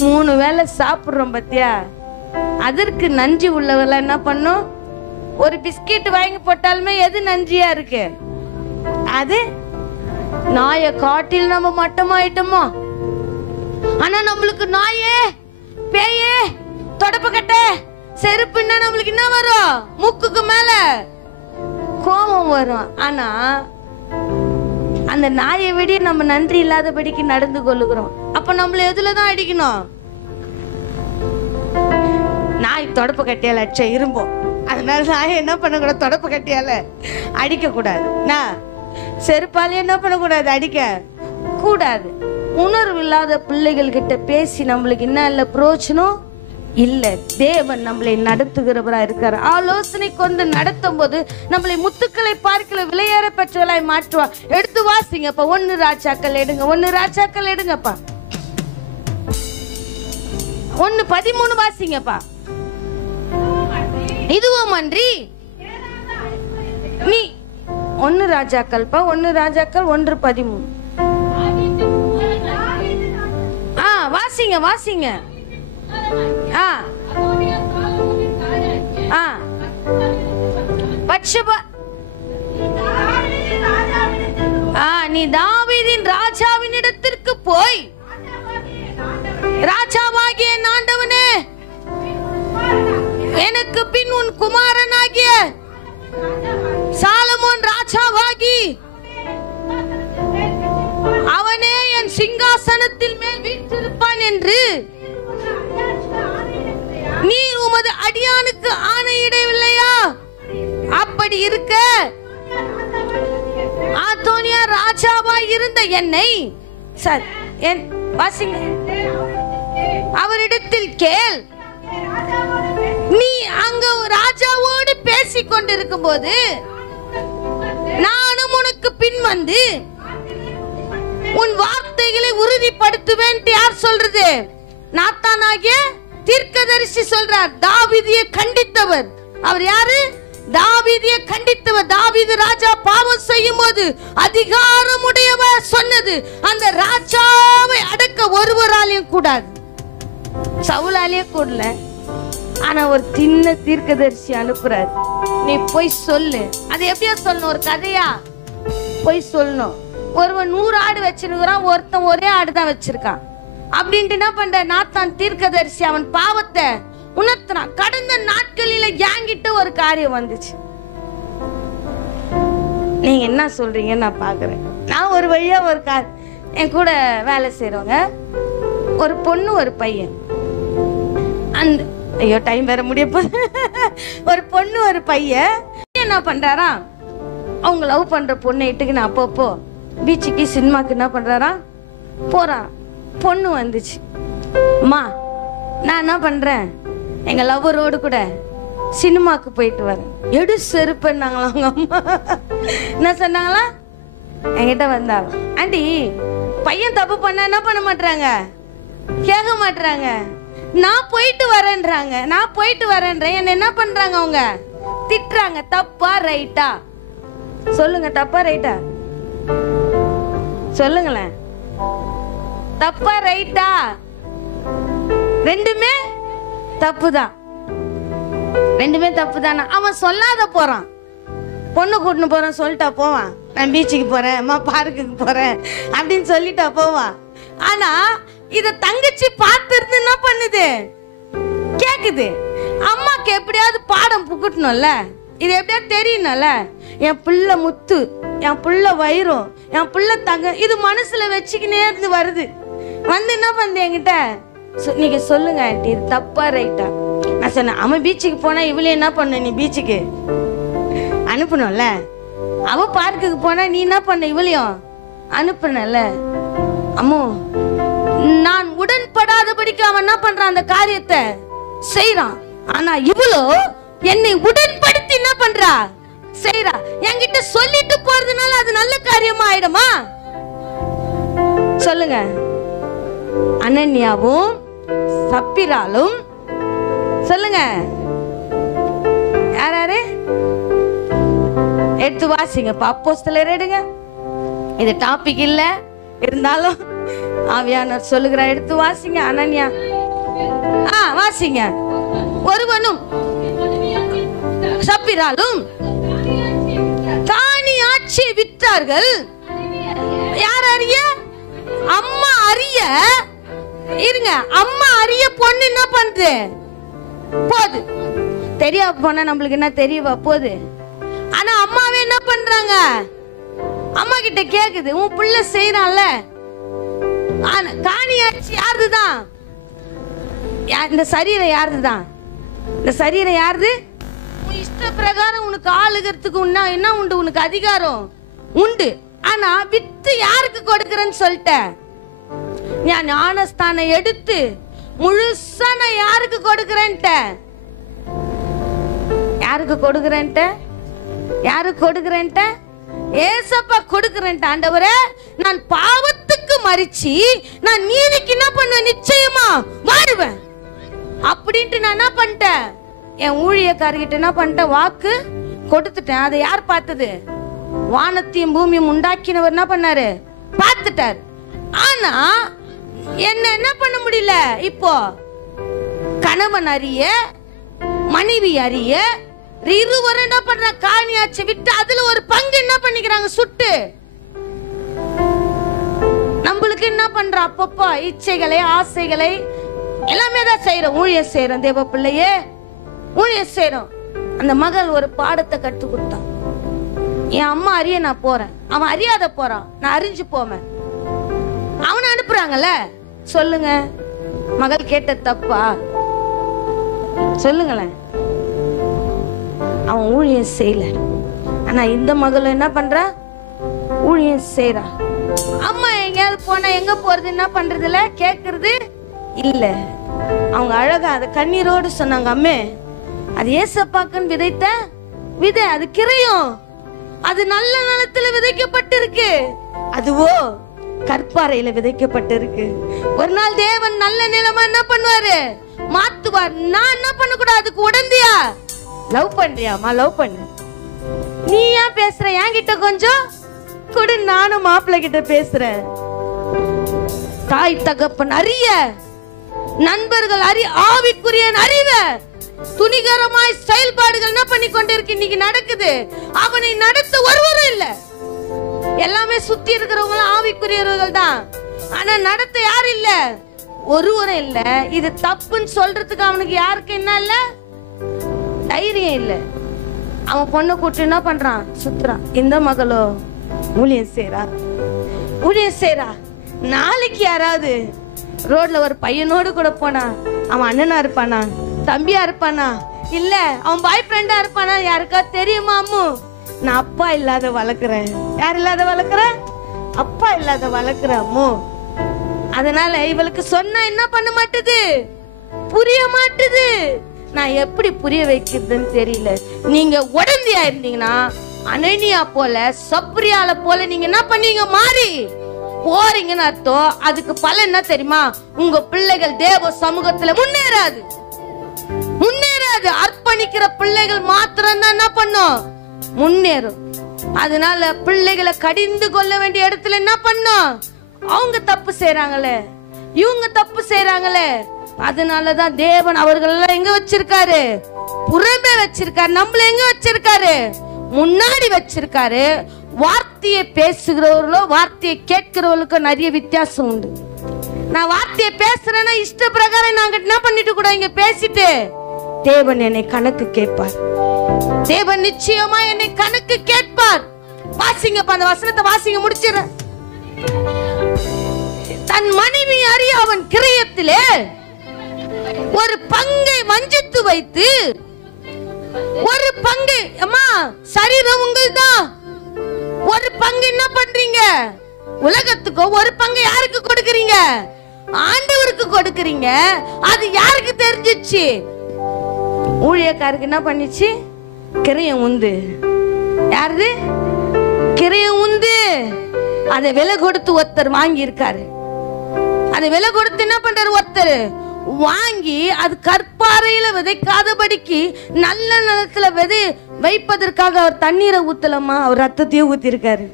3 வேளை சாப்பிடுறோம் பத்தியா, அதற்கு நன்றி உள்ளவெல்லாம் என்ன பண்ணும், ஒரு பிஸ்கெட் வாங்கி போட்டாலுமே எது நன்றியா இருக்கு, அது நாயை காட்டில் நம்ம மட்டமாயிட்டோமோ. ஆனா நம்மளுக்கு நாயே, பேயே, தொடப்பு கட்ட, செருப்புன்னா நம்மளுக்கு என்ன வரும், மூக்குக்கு மேல கோபம் வரும். ஆனா அந்த நாயை விட நம்ம நன்றி இல்லாதபடிக்கு நடந்து கொள்ளுகிறோம். அப்ப நம்மள எதுலதான் அடிக்கணும், நாய் தொடப்பு கட்டியால அடிச்சா இரும்போம். அதனால நாய் என்ன பண்ணக்கூடாது, தொடப்பு கட்டியால அடிக்க கூடாது. நான் செருப்பாலே என்ன பண்ணக்கூடாது, அடிக்க கூடாது. உணர்வு இல்லாத பிள்ளைகள் கிட்ட பேசி நம்மளுக்கு என்ன இல்ல பிரயோஜனம் இல்ல. தேவன் நம்மளை நடத்துகிறவரா இருக்காரு. ஆலோசனை கொண்டு நடத்தும் போது நம்மளை முத்துக்களை பார்க்கல விலையேற பெற்றவளாய் மாற்றுவார். எடுத்து வாசிங்கப்பா, 1 ராஜாக்கள் எடுங்க, 1 ராஜாக்கள் எடுங்கப்பா, 1:13 வாசிங்கப்பா. இதுவும் அன்றி நீ 1 ராஜாக்கள்ப்பா, 1 ராஜாக்கள் 1:13. வாசிங்க வாசிங்க. நீ தாவீதின் ராஜாவின் இடத்திற்கு போய், ராஜாவாகிய ஆண்டவனே, எனக்கு பின் உன் குமாரனாகிய சாலமோன் ராஜாவாகி அவனே என் சிங்காசனத்தில் மேல் வீற்றிருப்பான் என்று நீ உமது அடியானுக்கு ஆணையிடவில்லையா? அப்படி இருக்க ஆதோனியா ராஜாவாய் இருந்த என்னை அவரிடத்தில் கேள். நீ அங்க ராஜாவோடு பேசிக் கொண்டிருக்கும் போது நானும் உனக்கு பின் வந்து உன் வார்த்தைகளை உறுதிப்படுத்துவேன். யார் சொல்றது? நாத்தானாகிய தீர்க்கதரிசி சொல்றார். தாவீதை கண்டித்தவர் அவர் யாரு? தாவீதை கண்டித்தவர். தாவீது ராஜா பாவம் செய்யும் போது அதிகாரம் உடையவர் சொன்னது அந்த ராஜாவை அடக்க ஒருவராலையும் கூடாது, சவுலாலேயே கூடல. ஆனா ஒரு சின்ன தீர்க்கதரிசி அனுப்புறாரு, நீ போய் சொல்லு. அது எப்படியா சொல்லணும்? ஒரு கதையா போய் சொல்லணும். ஒருவன் 100 ஆடு வச்சிருக்கிறான், ஒருத்தன் ஒரே ஆடு தான் வச்சிருக்கான். அப்படின்ட்டு என்ன பண்ற, நாத்தான் தீர்க்கதரிசி அவன் பாவத்தை உணர்த்துறான். கடந்த நாட்களில என்கிட்ட ஒரு காரியம் வந்துச்சு, நீங்க என்ன சொல்றீங்க நான் பாக்குறேன். நான் ஒரு வழியா ஒரு என் கூட வேலை செய்யறவங்க ஒரு பொண்ணு ஒரு பையன், அந்த ஐயோ டைம் வேற முடிய போகுது. ஒரு பொண்ணு ஒரு பையன் என்ன பண்றாரா, அவங்க லவ் பண்ற பொண்ணை இட்டுக்குன்னு அப்பப்போ பீச்சுக்கு சினிமாக்கு என்ன பண்றாரா போறான். பொண்ணு வந்துச்சு, அம்மா நான் என்ன பண்றேன், எங்க லவ்வரோடு கூட சினிமாக்கு போயிட்டு வரேன். எடு செருப்புன்னாங்களா அவங்க அம்மா. என்ன சொன்னாங்களா, என்கிட்ட வந்தாங்க, ஆண்டி பையன் தப்பு பண்ண என்ன பண்ண மாட்டாங்க, கேட்க மாட்டாங்க. நான் போயிட்டு வரேன்றாங்க, நான் போயிட்டு வரேன்றேன். என்ன என்ன பண்றாங்க, அவங்க திட்டுறாங்க. தப்பா ரைட்டா சொல்லுங்க, தப்பா ரைட்டா சொல்லுங்களேன். தப்பா ரைட்டா? ரெண்டுமே தப்புதான், ரெண்டுமே தப்புதானா? அவன் சொல்லாத போறான், பொண்ணு கூட்டின்னு போறேன் சொல்லிட்டா போவான், நான் பீச்சுக்கு போறேன், அம்மா பார்க்குக்கு போறேன் அப்படின்னு சொல்லிட்டா போவான். ஆனா இத தங்கச்சி பார்த்துருந்து என்ன பண்ணுது, கேக்குது. அம்மாக்கு எப்படியாவது பாடம் புகட்டணும்ல, இது எப்படியாவது தெரியணும்ல. என் பிள்ளை முத்து, என் பிள்ளை வயிறும், என் பிள்ளை தங்க, இது மனசுல வச்சுக்கினே இருந்து வருது. வந்து என்ன பண்ணு என்கிட்ட, நீங்க சொல்லுங்க ஆண்டி இது தப்பா ரைட்டா? நான் சொன்னேன், அவன் பீச்சுக்கு போனா இவளே என்ன பண்ண, நீ பீச்சுக்கு அனுப்பணும்ல. அவ பார்க்குக்கு போனா நீ என்ன பண்ண, இவளையும் அனுப்புனல. அம்மோ நான் உடன்படாதபடிக்கு அவன் என்ன பண்றான், அந்த காரியத்தை செய்யறான். ஆனா இவ்வளோ என்னை உடன்படுத்தி என்ன பண்றா, செய்யறா. என்கிட்ட சொல்லிட்டு போறதுனால அது நல்ல காரியமா ஆயிடுமா? சொல்லுங்க. அனன்யாவும் சப்பிராலும் சொல்லுங்க, யாராரு எடுத்து வாசிங்க. அப்போஸ்தலர் எடுங்க, இது டாபிக் இல்ல இருந்தாலும் ஆவியானவர் சொல்லுகிற, எடுத்து வாசிங்க. அனன்யா வாசிங்க. ஒருவனும் சப்பிராலும் காணி ஆட்சி விற்றார்கள். யார் அறிய? அம்மா அறிய. இருங்க, அம்மா அறிய பொண்ணு என்ன பண்ணுது, போது. தெரியா போனா நம்மளுக்கு என்ன தெரியவா போகுது. ஆனா அம்மாவே என்ன பண்றாங்க, அம்மா கிட்ட கேக்குது, உன் பிள்ளை செய்யறான்ல. காணி ஆட்சி யாருதுதான், இந்த சரீரம் யாருதுதான், இந்த சரீரம் யாருது? உன் இஷ்ட பிரகாரம் உனக்கு ஆளுகிறதுக்கு என்ன உண்டு, உனக்கு அதிகாரம் உண்டு. ஆனா வித்து யாருக்கு கொடுக்கறேன்னு சொல்லிட்ட, நான் ஞானஸ்தானம் எடுத்து முழுசா நான் யாருக்கு கொடுக்கறேன்ட்ட, யாருக்கு கொடுக்கறேன்ட்ட, யாருக்கு கொடுக்கறேன்ட்ட, ஏசப்பா கொடுக்கறேன்ட்ட. ஆண்டவரே நான் பாவத்துக்கு மரிச்சு நான் நீதிக்கு என்ன பண்ணுவேன், நிச்சயமா வாழுவேன் அப்படின்ட்டு நான் என்ன பண்ணிட்டேன், என் ஊழியக்காரர்கிட்ட என்ன பண்ணிட்டேன், வாக்கு கொடுத்துட்டேன். அதை யார் பார்த்தது? வானத்தையும் பூமியும் உண்டாக்கினவர் என்ன பண்ணாரு, பார்த்துட்டார். ஆனா என்ன பண்ண முடியல. இப்போ கணவன் அறிய, மனைவி அறிய, இருவரும் என்ன பண்ற, காணியாச்சு விட்டு அதுல ஒரு பங்கு என்ன பண்ணிக்கிறாங்க, சுட்டு. நம்மளுக்கு என்ன பண்ற, அப்பப்போ இச்சைகளை ஆசைகளை எல்லாமே தான் செய்யறோம். ஊழியம் செய்யறோம், தேவ பிள்ளையே ஊழியம் செய்யறோம். அந்த மகள் ஒரு பாடத்தை கற்று கொடுத்தான். என் அம்மா அறிய நான் போறேன், அவன் அறியாத போறான், நான் அறிஞ்சு போவேன். அவனை அனுப்புறாங்கல்ல. சொல்லுங்க, மகள் கேட்ட தப்பா? சொல்லுங்களேன். அவன் ஊழியம் செய்யல. ஆனா இந்த மகள் என்ன பண்றா, ஊழியம் செய்யறா. அம்மா எங்கேயாவது போனா எங்க போறது, என்ன பண்றதுல கேக்குறது இல்ல. அவங்க அழகா அதை கண்ணீரோடு சொன்னாங்க, அம்மே அது ஏசப்பாக்குன்னு விதைத்த விதை, அது கிரையும், அது நல்ல நிலத்துல விதைக்கப்பட்டிருக்கு, அதுவோ கற்பாறையில விதைக்கப்பட்டிருக்கு. ஒரு நாள் தேவன் நல்ல நிலமா என்ன பண்ணுவாரு, மாத்துவார். நான் என்ன பண்ண கூடாது, அதுக்கு உடந்தையா லவ் பண்றியாமா? லவ் பண்ணு. நீ ஏன் பேசுற? என்கிட்ட கொஞ்சம் கொடு, நானும் மாப்பிள்ளை கிட்ட பேசுறேன். தாய் தகப்பன் அறிய, நண்பர்கள் அறிய, ஆவிக்குரிய அறிவ துணிகரமாய் செயல்பாடுகள் என்ன பண்ணி கொண்டிருக்கு இன்னைக்கு நடக்குது. அவனை நடத்த ஒருவரும் இல்ல. எல்லாமே சுத்தி இருக்கிறவங்க ஆவிக்குரியவர்கள் தான். ஆனா நடத்த யாரும் இல்ல, ஒருவரும் இல்ல. இது தப்புன்னு சொல்றதுக்கு அவனுக்கு யாருக்கு என்ன இல்ல, தைரியம் இல்ல. அவன் பொண்ணை கூட்டு என்ன பண்றான், சுத்துறான். இந்த மகளோ ஊழியம் செய்றா, ஊழியம் செய்றா. நாளைக்கு யாராவது ரோட்ல ஒரு பையனோடு கூட போனா அவன் அண்ணனா இருப்பானா, தம்பியா இருப்பானா, இல்ல அவன் பாய் ஃப்ரெண்டா இருப்பானா? யாருக்கா தெரியுமா? அம்மு, நான் அப்பா இல்லாத வளர்க்கிறேன். யார் இல்லாத வளர்க்கிறேன்? அப்பா இல்லாத வளர்க்கிறேன் அம்மு. அதனால இவளுக்கு சொன்னா என்ன பண்ண மாட்டுது, புரிய மாட்டுது. நான் எப்படி புரிய வைக்கிறதுன்னு தெரியல. நீங்க உடந்தையா இருந்தீங்கன்னா அனனியா போல, சப்ரியால போல நீங்க என்ன பண்ணீங்க, மாறி போறீங்கன்னு அர்த்தம். அதுக்கு பலன் என்ன தெரியுமா? உங்க பிள்ளைகள் தேவ சமூகத்துல முன்னேறாது. அர்ப்பணிக்கிற பிள்ளைகள் மாத்திரம் தான் என்ன பண்ணும், முன்னேறும். அதனால பிள்ளைகளை கடிந்து கொள்ள வேண்டிய இடத்துல என்ன பண்ணும், அவங்க தப்பு செய்யறாங்களே, இவங்க தப்பு செய்யறாங்களே. அதனாலதான் தேவன் அவர்கள் எல்லாம் எங்க வச்சிருக்காரு, புறமே வச்சிருக்காரு. நம்மள எங்க வச்சிருக்காரு, முன்னாடி வச்சிருக்காரு. வார்த்தையை பேசுகிறவர்களோ வார்த்தையை கேட்கிறவர்களுக்கு நிறைய வித்தியாசம் உண்டு. நான் வார்த்தையை பேசுறேன்னா இஷ்ட பிரகாரம் நாங்க என்ன பண்ணிட்டு கூட இங்க பேசிட்டு, தேவன் என்னை கணக்கு கேட்பார். தேவன் நிச்சயமா என்னை கணக்கு கேட்பார். வாசிங்க, அந்த வசனத்தை வாசிங்க, முடிச்சிடுறேன். தன் மனைவி அறிய அவன் கிரயத்திலே ஒரு பங்கை வஞ்சித்து வைத்து, ஒரு பங்கை, அம்மா சரீரம் உங்கள்தான், ஒரு பங்கு என்ன பண்றீங்க, உலகத்துக்கோ ஒரு பங்கு யாருக்கு கொடுக்கறீங்க, ஆண்டவருக்கு கொடுக்கறீங்க. அது யாருக்கு தெரிஞ்சிச்சு, ஊழியக்காருக்கு என்ன பண்ணிச்சு, கிரயம் உண்டு. யாரு கிரயம் உண்டு? அதை விலை கொடுத்து ஒருத்தர் வாங்கி இருக்காரு. அதை விலை கொடுத்து என்ன பண்றாரு, ஒருத்தர் வாங்கி அது கற்பாறையில விதைக்காதபடிக்கு நல்ல நிலத்துல விதை வைப்பதற்காக அவர் தண்ணீரை ஊத்தலமா, அவர் ரத்தத்தையே ஊத்தி இருக்காரு.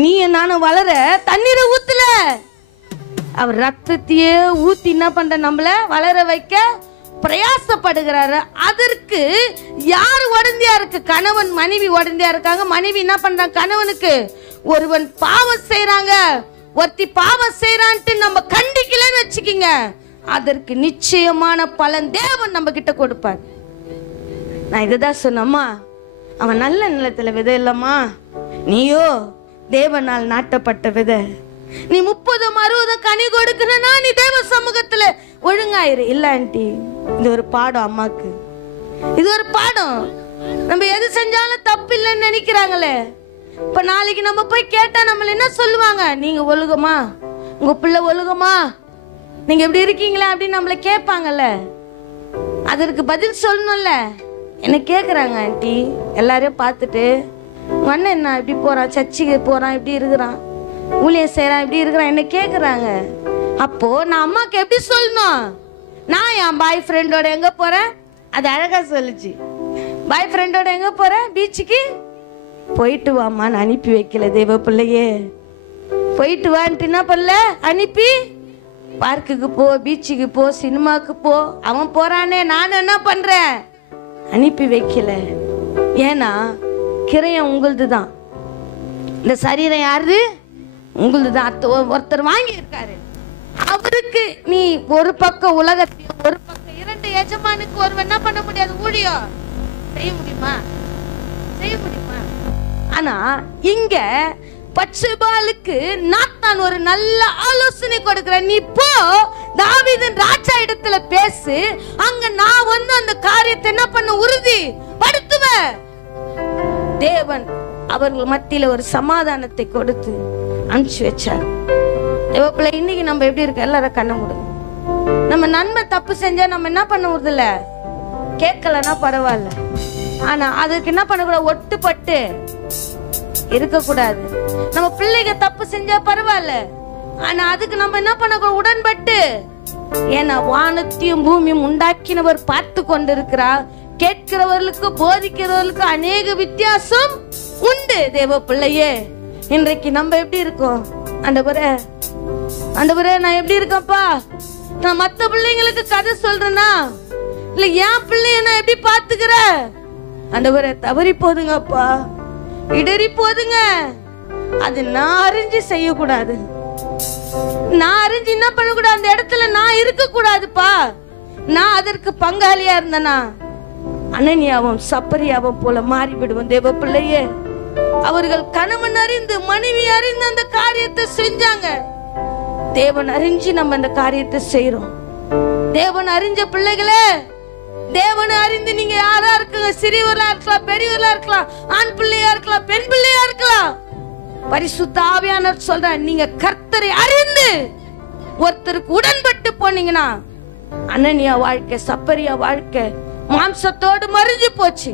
நீ நானும் வளர தண்ணீரை ஊத்தல, அவர் ரத்தத்தையே ஊத்தி என்ன பண்ற, நம்மள வளர வைக்க பிரயாசப்படுகிறாரு. அதற்கு யார் உடந்தையா இருக்கு, கணவன் மனைவி உடந்தையா இருக்காங்க. மனைவி என்ன பண்றாங்க, கணவனுக்கு ஒருவன் பாவம் செய்யறாங்க, ஒருத்தி பாவம் செய்யறான்ட்டு நம்ம கண்டிக்கலன்னு வச்சுக்கிங்க, அதற்கு நிச்சயமான பலன் தேவன் நம்ம கிட்ட கொடுப்பார். நான் இதுதான் சொன்னம்மா, அவன் நல்ல நிலத்துல விதை இல்லம்மா, நீயோ தேவனால் நாட்டப்பட்ட விதை. நீ 30-60 கனி கொடுக்கணும்னா நீ தேவ சமூகத்துல ஒழுங்காயிரு. இல்ல ஆண்டி, இது ஒரு பாடம் அம்மாக்கு, இது ஒரு பாடம். நம்ம எது செஞ்சாலும் தப்பு இல்லைன்னு நினைக்கிறாங்களே. இப்ப நாளைக்கு நம்ம போய் கேட்டா நம்மள என்ன சொல்லுவாங்க, நீங்க ஒழுகமா, உங்க பிள்ளை ஒழுகமா, நீங்க எப்படி இருக்கீங்களா அப்படின்னு நம்மள கேட்பாங்கல்ல. அதற்கு பதில் சொல்லணும்ல. என்ன கேக்குறாங்க ஆண்டி, எல்லாரையும் பார்த்துட்டு, உங்க அண்ணன் என்ன இப்படி போறான், சர்ச்சுக்கு போறான், இப்படி இருக்கிறான், ஊழியம் செய்யறான், இப்படி இருக்கிறான், என்ன கேக்குறாங்க. அப்போ நான் அம்மாக்கு எப்படி சொல்லணும், நான் என் பாய் ஃப்ரெண்டோட எங்க போறேன், அது அழகா சொல்லுச்சு. பாய் ஃப்ரெண்டோட எங்க போறேன், பீச்சுக்கு போயிட்டு வாமான்னு அனுப்பி வைக்கல தேவ பிள்ளையே. போயிட்டு வான்ட்டு என்ன பண்ணல, அனுப்பி பார்க்குக்கு போ, பீச்சுக்கு போ, சினிமாக்கு போ. அவன் போறானே, நான் என்ன பண்றேன், அனுப்பி வைக்கல. ஏன்னா கிரயம் உங்களுது தான், இந்த சரீரம் யாருது, உங்களுது தான். ஒருத்தர் வாங்கி இருக்காரு, அவருக்கு நீ ஒரு பக்கம் உலகத்தையும் ஒரு பக்கம், இரண்டு எஜமானுக்கு ஒருவன் என்ன பண்ண முடியாது, ஊழியம் செய்ய முடியுமா, செய்ய முடியுமா? ஆனா இங்க பட்சபாலுக்கு நாத்தான் ஒரு நல்ல ஆலோசனை கொடுக்கிறேன். நீ போ, தாவீதின் ராஜா இடத்துல பேசு, அங்க நான் வந்து அந்த காரியத்தை என்ன பண்ண உறுதி படுத்துவேன். தேவன் அவர்கள் மத்தியில ஒரு சமாதானத்தை கொடுத்து அனுப்பிச்சு வச்சார். தேவப்பிள்ளை, இன்னைக்கு நம்ம எப்படி இருக்க, எல்லாரும் கண்ண முடியும். நம்ம நன்மை தப்பு செஞ்சா நம்ம என்ன பண்ண முடியல, கேட்கலன்னா பரவாயில்ல. ஆனா அதுக்கு என்ன பண்ணக்கூடாது, ஒட்டுப்பட்டு இருக்க கூடாது. நம்ம பிள்ளைங்க தப்பு செஞ்சா பரவாயில்ல, ஆனா அதுக்கு நம்ம என்ன பண்ணக்கூடாது, உடன்பட்டு. ஏன்னா வானத்தையும் பூமியும் உண்டாக்கினவர் பார்த்து கொண்டிருக்கிறார். கேட்கிறவர்களுக்கு போதிக்கிறவர்களுக்கு அநேக வித்தியாசம் உண்டு. தேவ பிள்ளையே, இன்றைக்கு நம்ம எப்படி இருக்கோம்? ஆண்டவரே, ஆண்டவரே, நான் எப்படி இருக்கேன்ப்பா? நான் மத்த பிள்ளைங்களுக்கு கதை சொல்றேன்னா இல்ல என் பிள்ளைய நான் எப்படி பாத்துக்கிற? ஆண்டவரே, தவறி போதுங்கப்பா, இடறி போதுங்க. அது நான் அறிஞ்சு செய்யக்கூடாது. நான் அறிஞ்சு என்ன பண்ணக்கூடாது? அந்த இடத்துல நான் இருக்க கூடாதுப்பா. நான் அதற்கு பங்காளியா இருந்தனா அனனியாவும் சப்பரியாவும் போல மாறிவிடுவோம். தேவ பிள்ளையே, அவர்கள் கணவன் அறிந்து மனைவி அறிந்து அந்த காரியத்தை செஞ்சாங்க. தேவன் அறிஞ்சு நம்ம அந்த காரியத்தை செய்யறோம். தேவன் அறிஞ்ச பிள்ளைகளே, தேவனை அறிந்து நீங்க யாரா இருக்குங்க, சிறியவர்களா இருக்கலாம், பெரியவர்களா இருக்கலாம், ஆண் பிள்ளையா இருக்கலாம், பெண் பிள்ளையா இருக்கலாம். பரிசுத்த ஆவியானவர் சொல்றார், நீங்க கர்த்தரை அறிந்து ஒருத்தருக்கு உடன்பட்டு போனீங்கன்னா அனனியா வாழ்க்கை, சப்பரியா வாழ்க்கை மாம்சத்தோடு மறிஞ்சு போச்சு.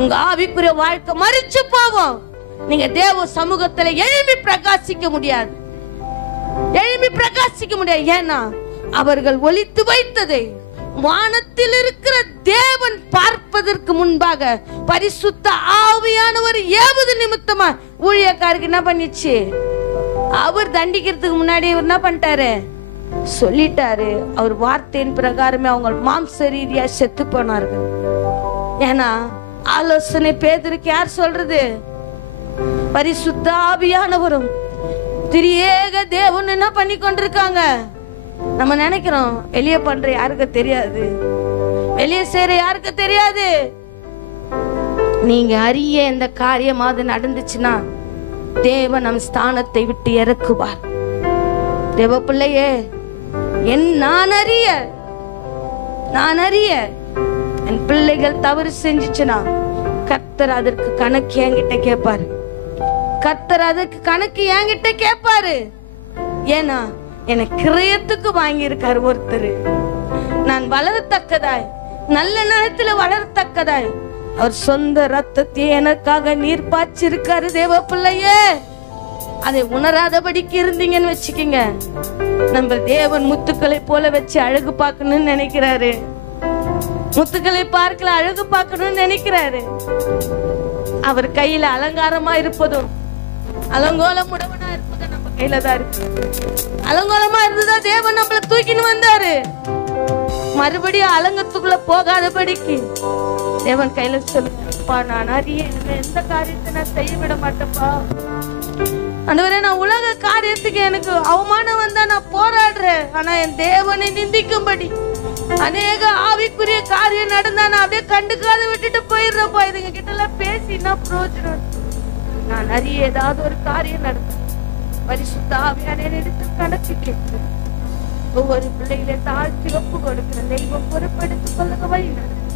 உங்க ஆவிக்குரிய வாழ்க்கை மறிச்சு போவோம். நீங்க தேவ சமூகத்துல எழும்பி பிரகாசிக்க முடியாது, எழும்பி பிரகாசிக்க முடியாது. ஏன்னா அவர்கள் ஒளித்து வைத்ததை வானத்தில் இருக்கிற தேவன் பார்ப்பதற்கு முன்பாக பரிசுத்த ஆவியானவர் ஏவது நிமித்தமா ஊழியக்காரருக்கு என்ன பண்ணிச்சு? அவர் தண்டிக்கிறதுக்கு முன்னாடி இவர் என்ன பண்ணிட்டாரு? சொல்லிட்டாரு. அவர் வார்த்தையின் பிரகாரமே அவங்க மாம்ச ரீதியா செத்து போனார்கள். ஏன்னா ஆலோசனை பேதுருக்கு யார் சொல்றது? பரிசுத்த ஆவியானவரும் திரியேக தேவன் என்ன பண்ணி கொண்டிருக்காங்க. நம்ம நினைக்கிறோம் வெளியே பண்ற யாருக்கு தெரியாது, வெளியே செய்யற யாருக்கு தெரியாது. நீங்க அறிய இந்த காரியமாவது நடந்துச்சுன்னா தேவன் நம் ஸ்தானத்தை விட்டு இறக்குவார். தேவ பிள்ளையே, நான் அறிய என் பிள்ளைகள் தவறு செஞ்சுச்சுன்னா கர்த்தர் அதற்கு கணக்கு என்கிட்ட கேட்பாரு. கர்த்தர் அதற்கு கணக்கு என்கிட்ட கேட்பாரு. ஏன்னா எனக்கு கிரயத்துக்கு வாங்கி இருக்காரு ஒருத்தர். நான் வளரத்தக்கதாய், நல்ல நேரத்துல வளரத்தக்கதாய் அவர் சொந்த ரத்தத்தை எனக்காக நீர் பாய்ச்சிருக்காரு. தேவ பிள்ளையே, அதை உணராதபடிக்கு இருந்தீங்கன்னு வச்சுக்கீங்க, நம்ம தேவன் முத்துக்களை போல வச்சு அழகு பார்க்கணும்னு நினைக்கிறாரு. முத்துக்களை பார்க்கல, அழகு பார்க்கணும்னு நினைக்கிறாரு. அவர் கையில அலங்காரமா இருப்பதும் அலங்கோலம் உடவனா இருப்பதும் நம்ம கையில தான் இருக்கு. அலங்கோலமா இருந்ததா தேவன் நம்மள தூக்கின்னு வந்தாரு. மறுபடியும் அலங்கத்துக்குள்ள போகாதபடிக்கு தேவன் கையில சொல்லுங்கப்பா, நான் அறிய எந்த காரியத்தை நான் செய்ய விட மாட்டேன்ப்பா. ஆண்டவரே, நான் உலக காரியத்துக்கு எனக்கு அவமானம் வந்தா நான் போராடுறேன். ஆனா என் தேவனை நிந்திக்கும்படி அநேக ஆவிக்குரிய காரியம் நடந்தா நான் அப்படியே கண்டுக்காத விட்டுட்டு போயிடுறப்பா. இதுங்க கிட்ட எல்லாம் பேசினா பிரயோஜனம். நான் அறிய ஏதாவது ஒரு காரியம் நடந்த பரிசுத்த ஆவியானவரை எடுத்து கணக்கு கேட்கிறேன். ஒவ்வொரு பிள்ளைகளை தாழ்த்தி ஒப்பு கொடுக்கிற தெய்வம் பொறுப்பெடுத்துக் கொள்ளுங்க, வழி நடக்கும்.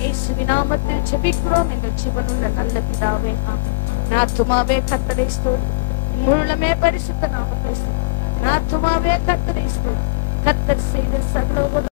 இயேசுவின் நாமத்தில் ஜெபிக்கிறோம் எங்கள் ஜீவனுள்ள நல்ல பிதாவே, ஆமென். ஆத்துமாவே கர்த்தரை ஸ்தோத்திரி, முழுமே பரிசுத்த நாமத்தை ஸ்தோத்திரி. ஆத்துமாவே கர்த்தரை ஸ்தோத்திரி. கர்த்தர் செய்த சகல